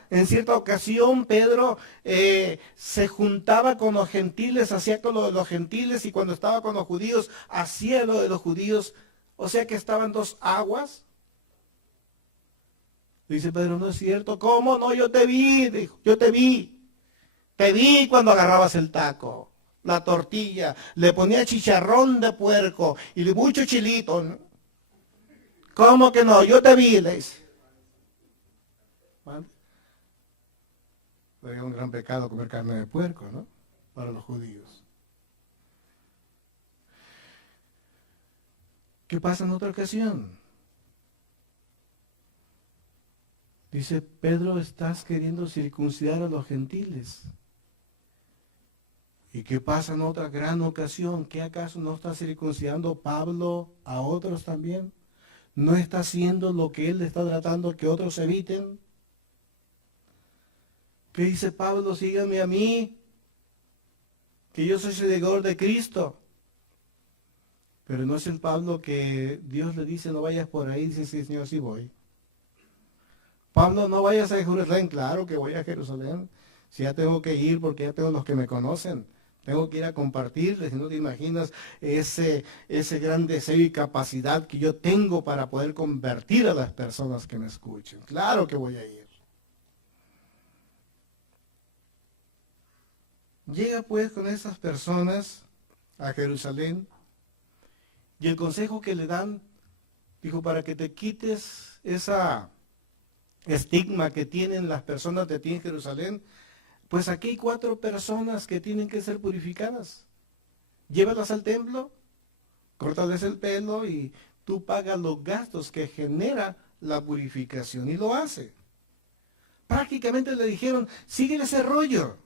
ocasión Pedro se juntaba con los gentiles, hacía con lo de los gentiles, y cuando estaba con los judíos, hacía lo de los judíos. O sea que estaban dos aguas. Dice Pedro, no es cierto. ¿Cómo no? Yo te vi, dijo, yo te vi. Te vi cuando agarrabas el taco, la tortilla, le ponía chicharrón de puerco y mucho chilito, ¿no? ¿Cómo que no? Yo te vi, le dice. ¿Vale? Era un gran pecado comer carne de puerco, ¿no? Para los judíos. ¿Qué pasa en otra ocasión? Dice, Pedro, estás queriendo circuncidar a los gentiles. ¿Y qué pasa en otra gran ocasión? ¿Qué acaso no está circuncidando Pablo a otros también? ¿No está haciendo lo que él está tratando que otros eviten? ¿Qué dice Pablo? Síganme a mí, que yo soy seguidor de Cristo. Pero no es el Pablo que Dios le dice, no vayas por ahí. Dice, sí, Señor, sí voy. Pablo, no vayas a Jerusalén. Claro que voy a Jerusalén. Si ya tengo que ir porque ya tengo los que me conocen. Tengo que ir a compartirles, no te imaginas ese gran deseo y capacidad que yo tengo para poder convertir a las personas que me escuchen. Claro que voy a ir. Llega pues con esas personas a Jerusalén y el consejo que le dan, dijo, para que te quites esa estigma que tienen las personas de ti en Jerusalén, pues aquí hay 4 personas que tienen que ser purificadas. Llévalas al templo, córtales el pelo y tú pagas los gastos que genera la purificación. Y lo hace. Prácticamente le dijeron, sigue ese rollo.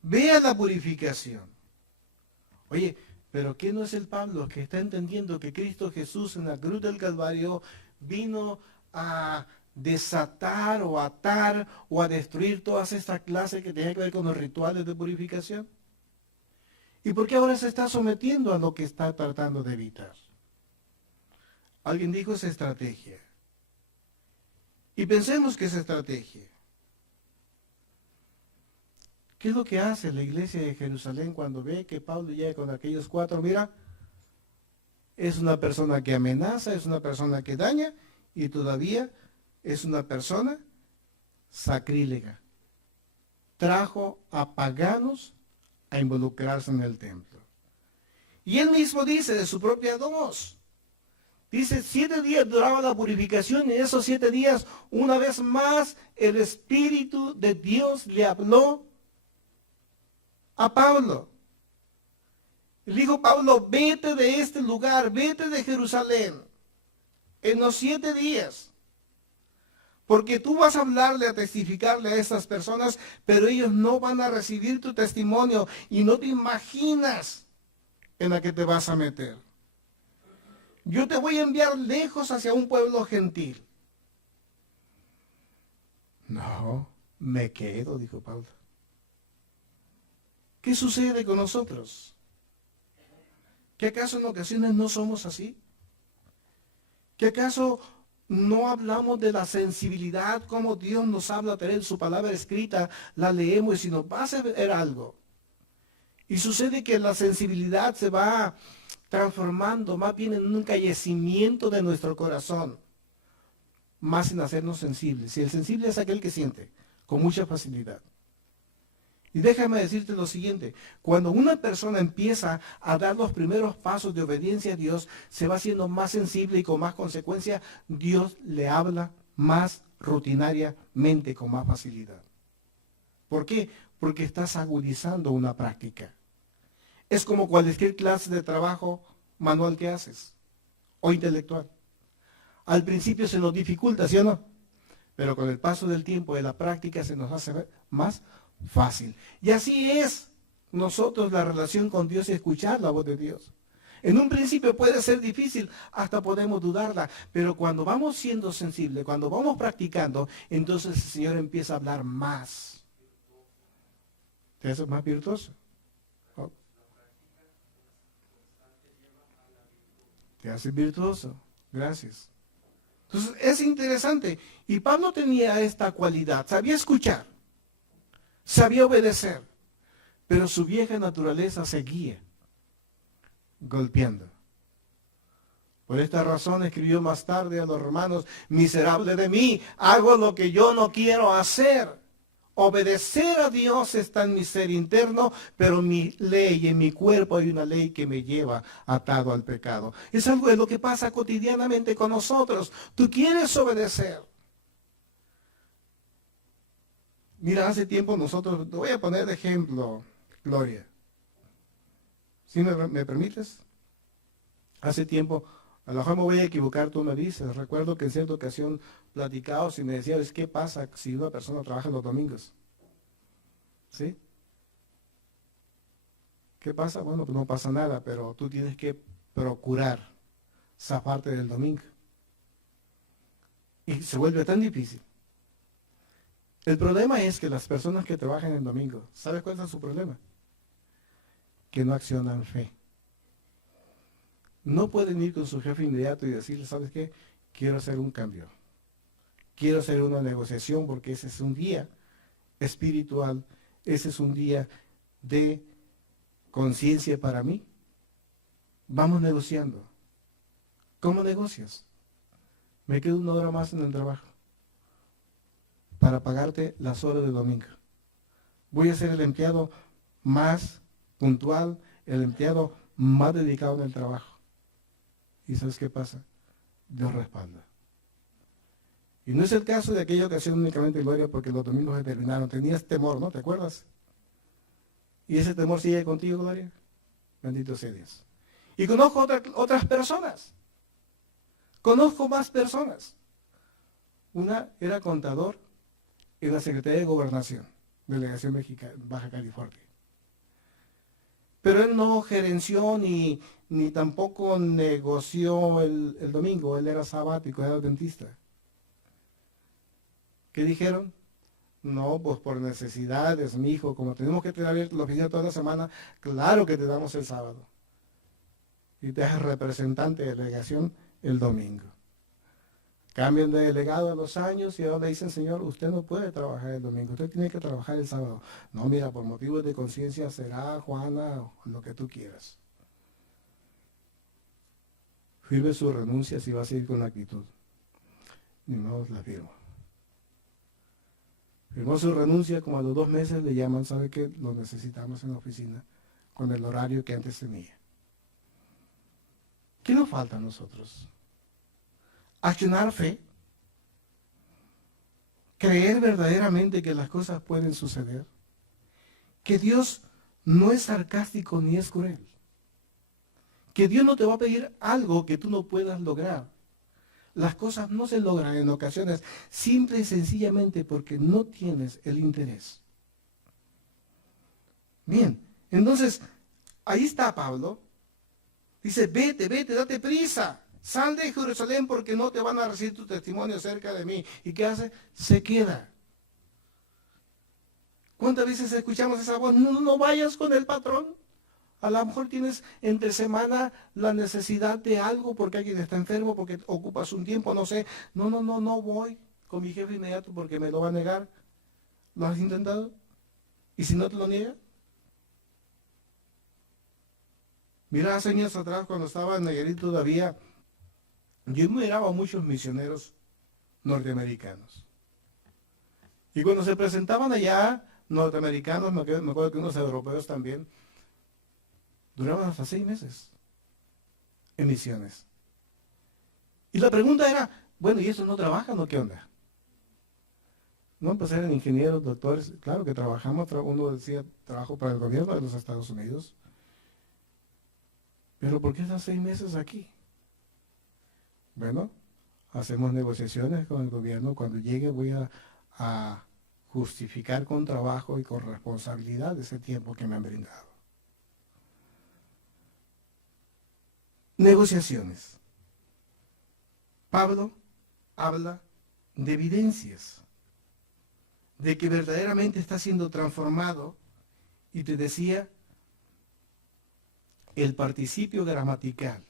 Vea la purificación. Oye, pero ¿qué no es el Pablo que está entendiendo que Cristo Jesús en la cruz del Calvario vino a desatar o atar o a destruir todas estas clases que tenían que ver con los rituales de purificación? ¿Y por qué ahora se está sometiendo a lo que está tratando de evitar? Alguien dijo esa estrategia. Y pensemos que esa estrategia. ¿Qué es lo que hace la iglesia de Jerusalén cuando ve que Pablo llega con aquellos 4? Mira, es una persona que amenaza, es una persona que daña y todavía es una persona sacrílega. Trajo a paganos a involucrarse en el templo. Y él mismo dice de su propia voz, dice, 7 días duraba la purificación y en esos 7 días, una vez más, el Espíritu de Dios le habló a Pablo. Le dijo, Pablo, vete de este lugar, vete de Jerusalén en los 7 días. Porque tú vas a hablarle, a testificarle a estas personas, pero ellos no van a recibir tu testimonio y no te imaginas en la que te vas a meter. Yo te voy a enviar lejos hacia un pueblo gentil. No, me quedo, dijo Pablo. ¿Qué sucede con nosotros? ¿Que acaso en ocasiones no somos así? ¿Que acaso no hablamos de la sensibilidad, como Dios nos habla a tener su palabra escrita, la leemos y si nos va a hacer algo? Y sucede que la sensibilidad se va transformando más bien en un encallecimiento de nuestro corazón, más en hacernos sensibles. Y el sensible es aquel que siente con mucha facilidad. Y déjame decirte lo siguiente, cuando una persona empieza a dar los primeros pasos de obediencia a Dios, se va haciendo más sensible y con más consecuencia, Dios le habla más rutinariamente, con más facilidad. ¿Por qué? Porque estás agudizando una práctica. Es como cualquier clase de trabajo manual que haces, o intelectual. Al principio se nos dificulta, ¿sí o no? Pero con el paso del tiempo, de la práctica, se nos hace más fácil. Y así es nosotros la relación con Dios y escuchar la voz de Dios. En un principio puede ser difícil, hasta podemos dudarla, pero cuando vamos siendo sensibles, cuando vamos practicando, entonces el Señor empieza a hablar más. ¿Te hace más virtuoso? ¿Oh? Te hace virtuoso. Gracias. Entonces, es interesante. Y Pablo tenía esta cualidad. Sabía escuchar. Sabía obedecer. Pero su vieja naturaleza seguía golpeando. Por esta razón escribió más tarde a los romanos: miserable de mí, hago lo que yo no quiero hacer. Obedecer a Dios está en mi ser interno, pero mi ley, en mi cuerpo hay una ley que me lleva atado al pecado. Es algo de lo que pasa cotidianamente con nosotros. Tú quieres obedecer. Mira, hace tiempo nosotros, te voy a poner de ejemplo, Gloria. ¿Sí me permites? Hace tiempo, a lo mejor me voy a equivocar, tú me dices. Recuerdo que en cierta ocasión platicamos y me decías: ¿qué pasa si una persona trabaja los domingos? ¿Sí? ¿Qué pasa? Bueno, pues no pasa nada, pero tú tienes que procurar zafarte del domingo. Y se vuelve tan difícil. El problema es que las personas que trabajan el domingo, ¿sabes cuál es su problema? Que no accionan fe. No pueden ir con su jefe inmediato y decirle: ¿sabes qué? Quiero hacer un cambio. Quiero hacer una negociación porque ese es un día espiritual, ese es un día de conciencia para mí. Vamos negociando. ¿Cómo negocias? Me quedo 1 hora más en el trabajo para pagarte las horas del domingo. Voy a ser el empleado más puntual, el empleado más dedicado en el trabajo. ¿Y sabes qué pasa? Dios respalda. Y no es el caso de aquella ocasión únicamente, Gloria, porque los domingos se terminaron. Tenías temor, ¿no? ¿Te acuerdas? Y ese temor sigue contigo, Gloria. Bendito sea Dios. Y conozco otras personas. Conozco más personas. Una era contador en la Secretaría de Gobernación, Delegación Mexicana, Baja California. Pero él no gerenció ni tampoco negoció el domingo. Él era sabático, era adventista. ¿Qué dijeron? No, pues por necesidades, mi hijo, como tenemos que tener abierto la oficina toda la semana, claro que te damos el sábado. Y te haces representante de delegación el domingo. Cambian de delegado a los años y ahora dicen: señor, usted no puede trabajar el domingo, usted tiene que trabajar el sábado. No, mira, por motivos de conciencia será, Juana, o lo que tú quieras. Firme su renuncia si va a seguir con la actitud. Ni modo, la firmo. Firmó su renuncia, como a los 2 meses le llaman: ¿sabe qué? Lo necesitamos en la oficina con el horario que antes tenía. ¿Qué nos falta a nosotros? Accionar fe. Creer verdaderamente que las cosas pueden suceder. Que Dios no es sarcástico ni es cruel. Que Dios no te va a pedir algo que tú no puedas lograr. Las cosas no se logran en ocasiones simple y sencillamente porque no tienes el interés. Bien, entonces, ahí está Pablo. Dice: vete, date prisa. Sal de Jerusalén porque no te van a recibir tu testimonio acerca de mí. ¿Y qué hace? Se queda. ¿Cuántas veces escuchamos esa voz? No vayas con el patrón. A lo mejor tienes entre semana la necesidad de algo porque alguien está enfermo, porque ocupas un tiempo, no sé. No voy con mi jefe inmediato porque me lo va a negar. ¿Lo has intentado? ¿Y si no te lo niega? Mira, hace años atrás, cuando estaba en Nayarit todavía, yo miraba a muchos misioneros norteamericanos. Y cuando se presentaban allá, norteamericanos, me acuerdo que unos europeos también, duraban hasta 6 meses en misiones. Y la pregunta era: bueno, ¿y estos no trabajan o qué onda? No, pues eran ingenieros, doctores. Claro que trabajamos, uno decía: trabajo para el gobierno de los Estados Unidos. Pero ¿por qué están 6 meses aquí? Bueno, hacemos negociaciones con el gobierno. Cuando llegue voy a justificar con trabajo y con responsabilidad ese tiempo que me han brindado. Negociaciones. Pablo habla de evidencias de que verdaderamente está siendo transformado. Y te decía, el participio gramatical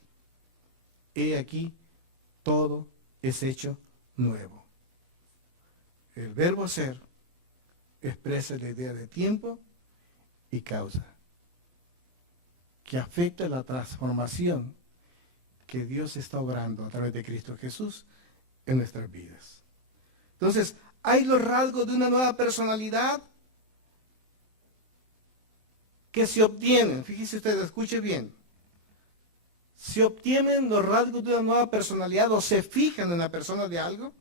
he aquí, todo es hecho nuevo. El verbo ser expresa la idea de tiempo y causa, que afecta la transformación que Dios está obrando a través de Cristo Jesús en nuestras vidas. Entonces, hay los rasgos de una nueva personalidad que se obtienen. Fíjese usted, escuche bien. Se obtienen los rasgos de una nueva personalidad o se fijan en la persona de algo,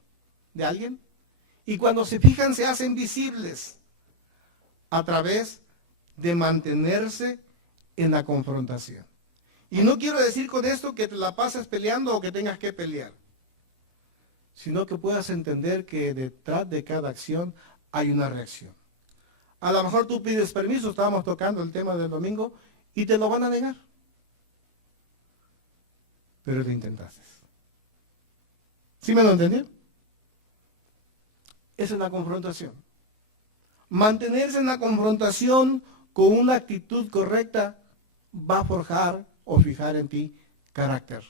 de alguien, y cuando se fijan se hacen visibles a través de mantenerse en la confrontación. Y no quiero decir con esto que te la pases peleando o que tengas que pelear, sino que puedas entender que detrás de cada acción hay una reacción. A lo mejor tú pides permiso, estábamos tocando el tema del domingo, y te lo van a negar. Pero lo intentaste. ¿Sí me lo entendieron? Esa es la confrontación. Mantenerse en la confrontación con una actitud correcta va a forjar o fijar en ti carácter.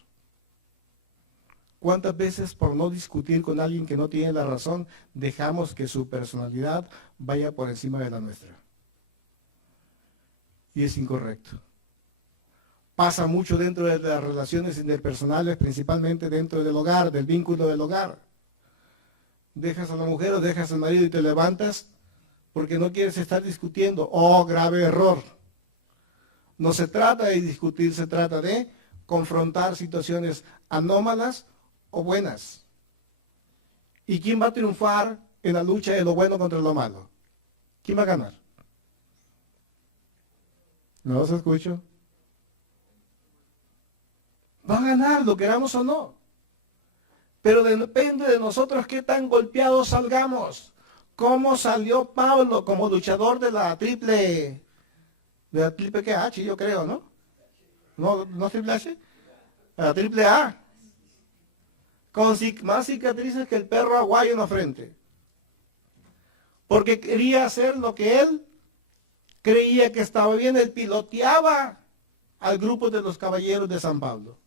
¿Cuántas veces por no discutir con alguien que no tiene la razón, dejamos que su personalidad vaya por encima de la nuestra? Y es incorrecto. Pasa mucho dentro de las relaciones interpersonales, principalmente dentro del hogar, del vínculo del hogar. Dejas a la mujer o dejas al marido y te levantas porque no quieres estar discutiendo. ¡Oh, grave error! No se trata de discutir, se trata de confrontar situaciones anómalas o buenas. ¿Y quién va a triunfar en la lucha de lo bueno contra lo malo? ¿Quién va a ganar? ¿No los escucho? Va a ganar, lo queramos o no. Pero depende de nosotros qué tan golpeados salgamos. ¿Cómo salió Pablo como luchador de la triple H, yo creo, ¿no? ¿No triple H? La triple A. Con más cicatrices que el perro aguayo en la frente. Porque quería hacer lo que él creía que estaba bien. Él piloteaba al grupo de los caballeros de San Pablo.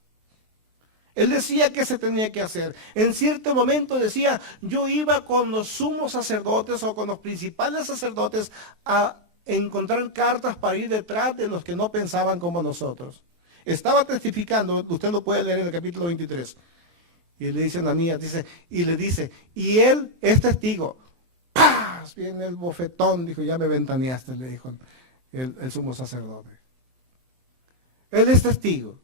Él decía que se tenía que hacer. En cierto momento decía, yo iba con los sumos sacerdotes o con los principales sacerdotes a encontrar cartas para ir detrás de los que no pensaban como nosotros. Estaba testificando, usted lo puede leer en el capítulo 23. Y le dice a Ananías, y él es testigo. ¡Pah! Viene el bofetón, dijo, ya me ventaneaste, le dijo el sumo sacerdote. Él es testigo.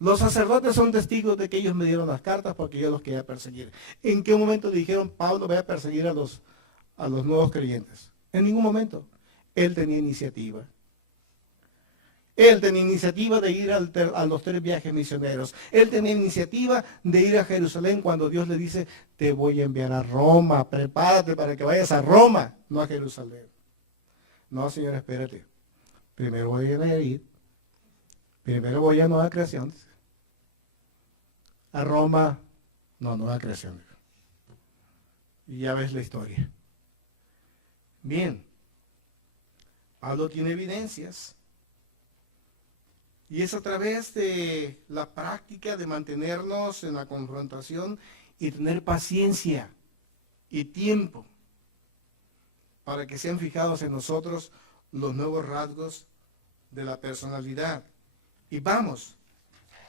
Los sacerdotes son testigos de que ellos me dieron las cartas porque yo los quería perseguir. ¿En qué momento dijeron, Pablo va a perseguir a los nuevos creyentes? En ningún momento. Él tenía iniciativa. Él tenía iniciativa de ir a los 3 viajes misioneros. Él tenía iniciativa de ir a Jerusalén cuando Dios le dice, te voy a enviar a Roma, prepárate para que vayas a Roma, no a Jerusalén. No, Señor, espérate. Primero voy a ir. Primero voy a Nueva Creación. A Roma, no, Nueva Creación. Y ya ves la historia. Bien. Pablo tiene evidencias. Y es a través de la práctica de mantenernos en la confrontación y tener paciencia y tiempo para que sean fijados en nosotros los nuevos rasgos de la personalidad. Y vamos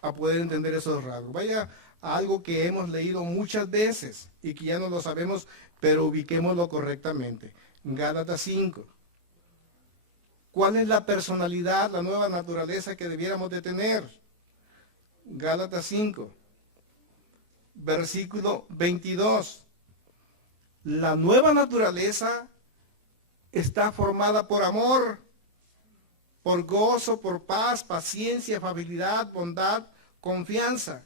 a poder entender esos rasgos. Vaya a algo que hemos leído muchas veces y que ya no lo sabemos, pero ubiquémoslo correctamente. Gálatas 5. ¿Cuál es la personalidad, la nueva naturaleza que debiéramos de tener? Gálatas 5, versículo 22. La nueva naturaleza está formada por amor, por gozo, por paz, paciencia, afabilidad, bondad, confianza,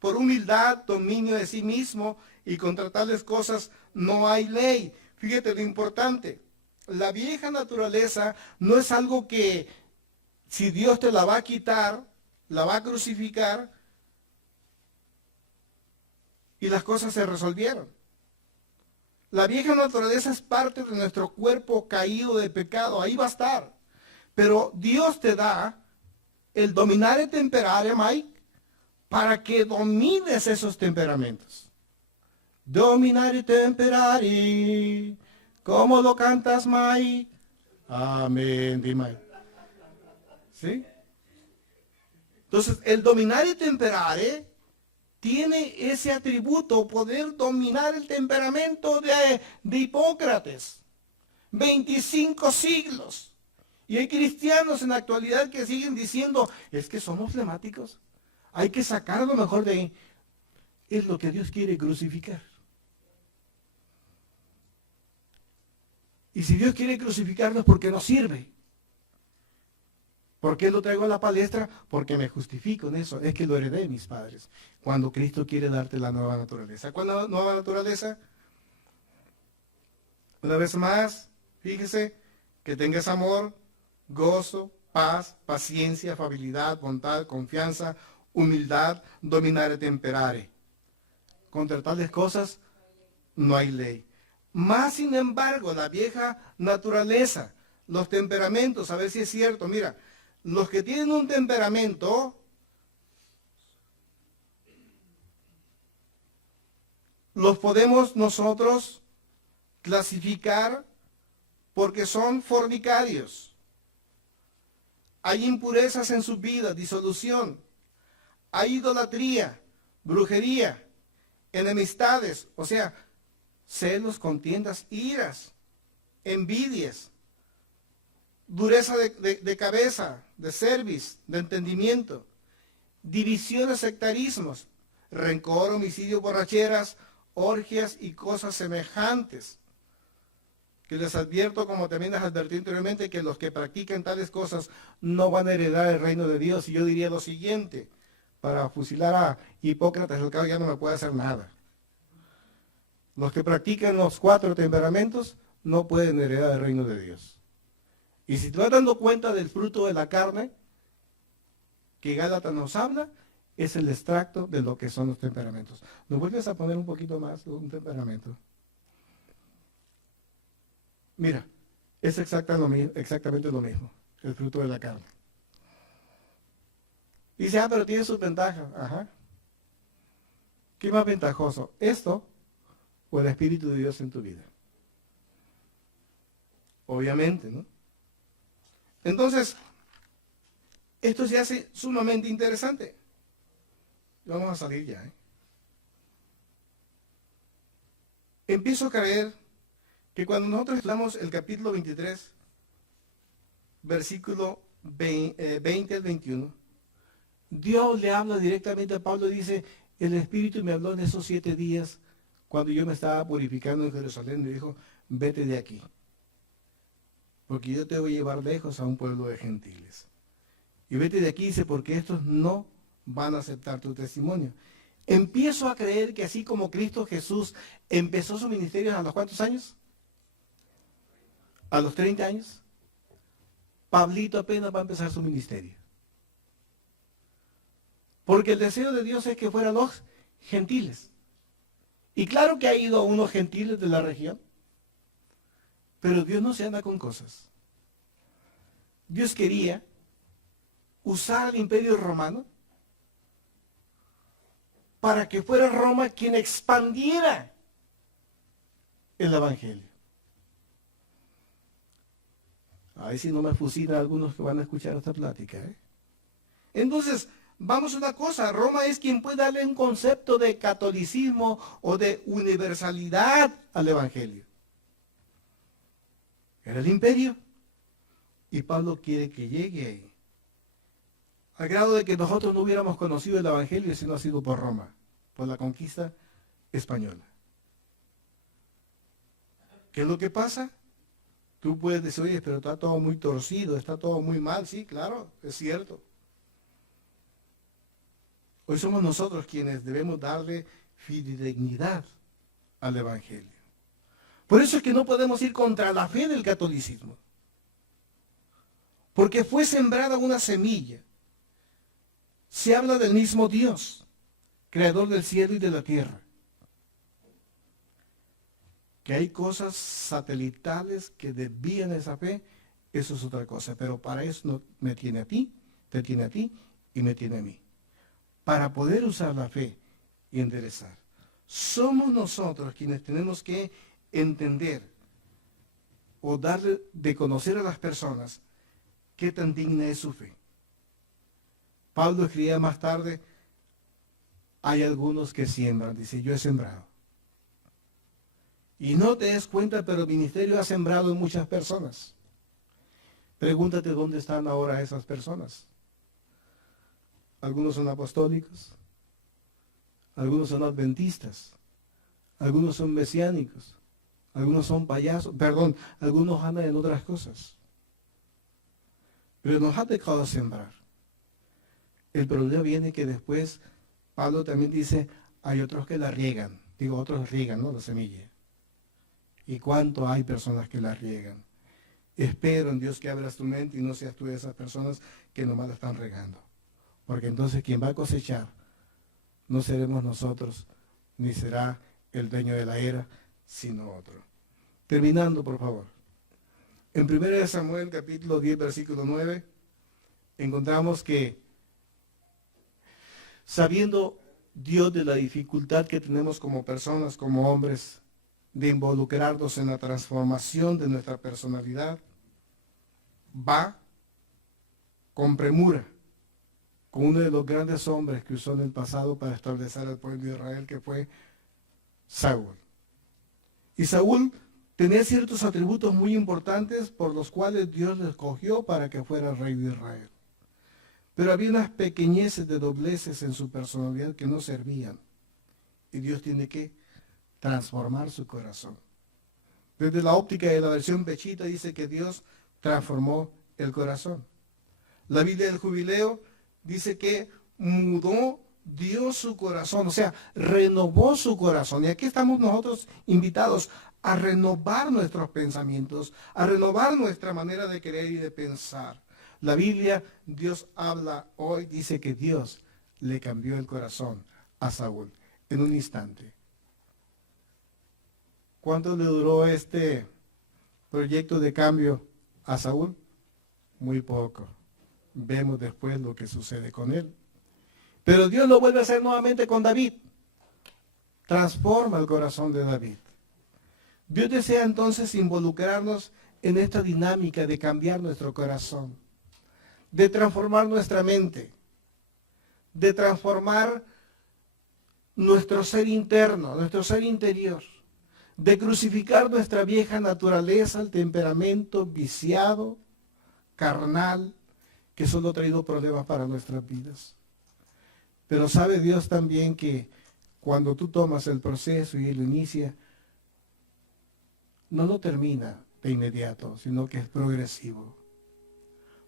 por humildad, dominio de sí mismo, y contra tales cosas no hay ley. Fíjate lo importante. La vieja naturaleza no es algo que si Dios te la va a quitar, la va a crucificar y las cosas se resolvieron. La vieja naturaleza es parte de nuestro cuerpo caído de pecado, ahí va a estar. Pero Dios te da el dominar y temperar, Mike, para que domines esos temperamentos. Dominar y temperar, ¿cómo lo cantas, Mai? Amén, dime. ¿Sí? Entonces, el dominar y temperar tiene ese atributo, poder dominar el temperamento de Hipócrates. 25 siglos. Y hay cristianos en la actualidad que siguen diciendo, es que somos flemáticos. Hay que sacar lo mejor de ahí. Es lo que Dios quiere crucificar. Y si Dios quiere crucificarnos, ¿por qué no sirve? ¿Por qué lo traigo a la palestra? Porque me justifico en eso. Es que lo heredé de mis padres. Cuando Cristo quiere darte la nueva naturaleza. ¿Cuál es la nueva naturaleza? Una vez más, fíjese, que tengas amor, gozo, paz, paciencia, afabilidad, bondad, confianza, humildad, dominar y temperare. Contra tales cosas no hay ley. Más sin embargo, la vieja naturaleza, los temperamentos, a ver si es cierto, mira, los que tienen un temperamento, los podemos nosotros clasificar porque son fornicarios. Hay impurezas en sus vidas, disolución. Hay idolatría, brujería, enemistades, o sea, celos, contiendas, iras, envidias, dureza de cabeza, de cerviz, de entendimiento, divisiones, sectarismos, rencor, homicidio, borracheras, orgias y cosas semejantes. Que les advierto, como también les advertí anteriormente, que los que practican tales cosas no van a heredar el reino de Dios. Y yo diría lo siguiente, para fusilar a Hipócrates, el cabo ya no me puede hacer nada. Los que practican los 4 temperamentos no pueden heredar el reino de Dios. Y si te vas dando cuenta del fruto de la carne, que Gálatas nos habla, es el extracto de lo que son los temperamentos. ¿Nos vuelves a poner un poquito más un temperamento? Mira, es exactamente lo mismo, el fruto de la carne. Dice, pero tiene sus ventajas. Ajá. ¿Qué más ventajoso? ¿Esto o el Espíritu de Dios en tu vida? Obviamente, ¿no? Entonces, esto se hace sumamente interesante. Vamos a salir ya. Empiezo a creer que cuando nosotros leamos el capítulo 23, versículo 20 al 21, Dios le habla directamente a Pablo y dice, el Espíritu me habló en esos 7 días cuando yo me estaba purificando en Jerusalén, me dijo, vete de aquí, porque yo te voy a llevar lejos a un pueblo de gentiles. Y vete de aquí, dice, porque estos no van a aceptar tu testimonio. Empiezo a creer que así como Cristo Jesús empezó su ministerio a los ¿cuántos años? A los 30 años. Pablito apenas va a empezar su ministerio. Porque el deseo de Dios es que fueran los gentiles. Y claro que ha ido a unos gentiles de la región. Pero Dios no se anda con cosas. Dios quería usar al imperio romano para que fuera Roma quien expandiera el evangelio. A ver si no me fusilan algunos que van a escuchar esta plática. Entonces, vamos a una cosa, Roma es quien puede darle un concepto de catolicismo o de universalidad al evangelio. Era el imperio. Y Pablo quiere que llegue ahí. Al grado de que nosotros no hubiéramos conocido el evangelio si no ha sido por Roma, por la conquista española. ¿Qué es lo que pasa? Tú puedes decir, oye, pero está todo muy torcido, está todo muy mal. Sí, claro, es cierto. Hoy somos nosotros quienes debemos darle fidedignidad al evangelio. Por eso es que no podemos ir contra la fe del catolicismo. Porque fue sembrada una semilla. Se habla del mismo Dios, creador del cielo y de la tierra. Que hay cosas satelitales que desvían esa fe, eso es otra cosa. Pero para eso no, me tiene a ti, te tiene a ti y me tiene a mí. para poder usar la fe y enderezar. Somos nosotros quienes tenemos que entender o darle de conocer a las personas qué tan digna es su fe. Pablo escribía más tarde, hay algunos que siembran, dice, yo he sembrado. Y no te des cuenta, pero el ministerio ha sembrado en muchas personas. Pregúntate dónde están ahora esas personas. Algunos son apostólicos, algunos son adventistas, algunos son mesiánicos, algunos son payasos, algunos andan en otras cosas. Pero nos ha dejado sembrar. El problema viene que después, Pablo también dice, hay otros que la riegan. Digo, otros riegan, ¿no? La semilla. ¿Y cuánto hay personas que la riegan? Espero en Dios que abras tu mente y no seas tú de esas personas que nomás la están regando. Porque entonces quien va a cosechar no seremos nosotros, ni será el dueño de la era, sino otro. Terminando, por favor. En 1 Samuel, capítulo 10, versículo 9, encontramos que, sabiendo Dios de la dificultad que tenemos como personas, como hombres, de involucrarnos en la transformación de nuestra personalidad, va con premura con uno de los grandes hombres que usó en el pasado para establecer al pueblo de Israel, que fue Saúl. Y Saúl tenía ciertos atributos muy importantes por los cuales Dios le escogió para que fuera rey de Israel. Pero había unas pequeñeces de dobleces en su personalidad que no servían. Y Dios tiene que transformar su corazón. Desde la óptica de la versión Pechita dice que Dios transformó el corazón. La Biblia del Jubileo dice que mudó Dios su corazón, o sea, renovó su corazón. Y aquí estamos nosotros invitados a renovar nuestros pensamientos, a renovar nuestra manera de querer y de pensar. La Biblia, Dios habla hoy, dice que Dios le cambió el corazón a Saúl en un instante. ¿Cuánto le duró este proyecto de cambio a Saúl? Muy poco. Vemos después lo que sucede con él. Pero Dios lo vuelve a hacer nuevamente con David. Transforma el corazón de David. Dios desea entonces involucrarnos en esta dinámica de cambiar nuestro corazón, de transformar nuestra mente, de transformar nuestro ser interno, nuestro ser interior, de crucificar nuestra vieja naturaleza, el temperamento viciado, carnal, que solo ha traído problemas para nuestras vidas. Pero sabe Dios también que cuando tú tomas el proceso y lo inicia, no lo termina de inmediato, sino que es progresivo.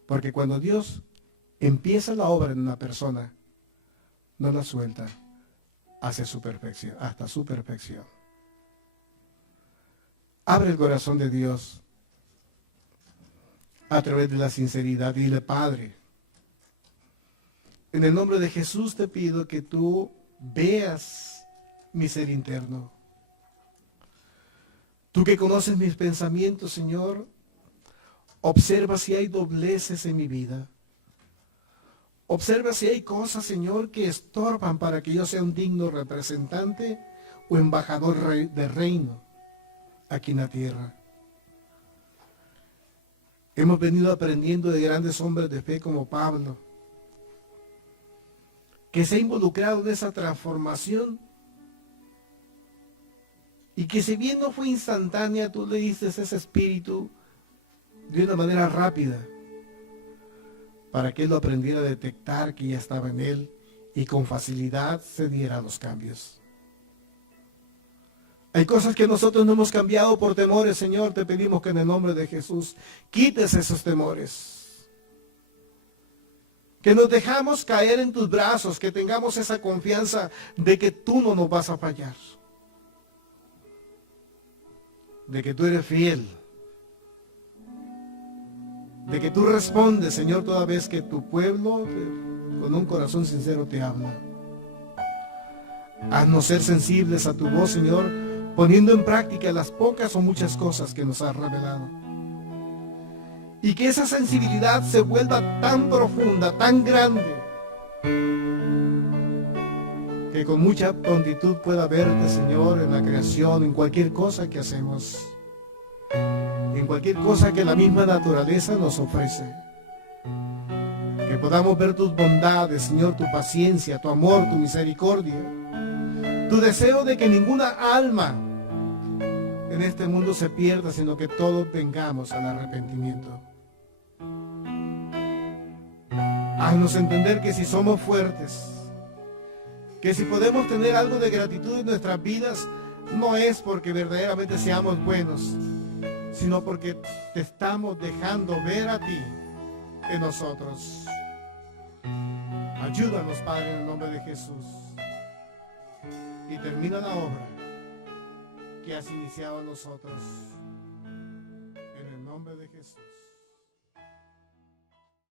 Porque cuando Dios empieza la obra en una persona, no la suelta hacia su perfección, hasta su perfección. Abre el corazón de Dios a través de la sinceridad y dile, Padre, en el nombre de Jesús te pido que tú veas mi ser interno. Tú que conoces mis pensamientos, Señor, observa si hay dobleces en mi vida. Observa si hay cosas, Señor, que estorban para que yo sea un digno representante o embajador de reino aquí en la tierra. Hemos venido aprendiendo de grandes hombres de fe como Pablo, que se ha involucrado en esa transformación y que si bien no fue instantánea, tú le diste ese espíritu de una manera rápida para que él lo aprendiera a detectar que ya estaba en él y con facilidad se diera los cambios. Hay cosas que nosotros no hemos cambiado por temores, Señor, te pedimos que en el nombre de Jesús quites esos temores. Que nos dejamos caer en tus brazos, que tengamos esa confianza de que tú no nos vas a fallar. De que tú eres fiel. De que tú respondes, Señor, toda vez que tu pueblo con un corazón sincero te habla. Haznos ser sensibles a tu voz, Señor, poniendo en práctica las pocas o muchas cosas que nos has revelado. Y que esa sensibilidad se vuelva tan profunda, tan grande, que con mucha prontitud pueda verte, Señor, en la creación, en cualquier cosa que hacemos, en cualquier cosa que la misma naturaleza nos ofrece. Que podamos ver tus bondades, Señor, tu paciencia, tu amor, tu misericordia, tu deseo de que ninguna alma en este mundo se pierda, sino que todos vengamos al arrepentimiento. Haznos entender que si somos fuertes, que si podemos tener algo de gratitud en nuestras vidas, no es porque verdaderamente seamos buenos, sino porque te estamos dejando ver a ti en nosotros. Ayúdanos, Padre, en el nombre de Jesús. Y termina la obra que has iniciado en nosotros.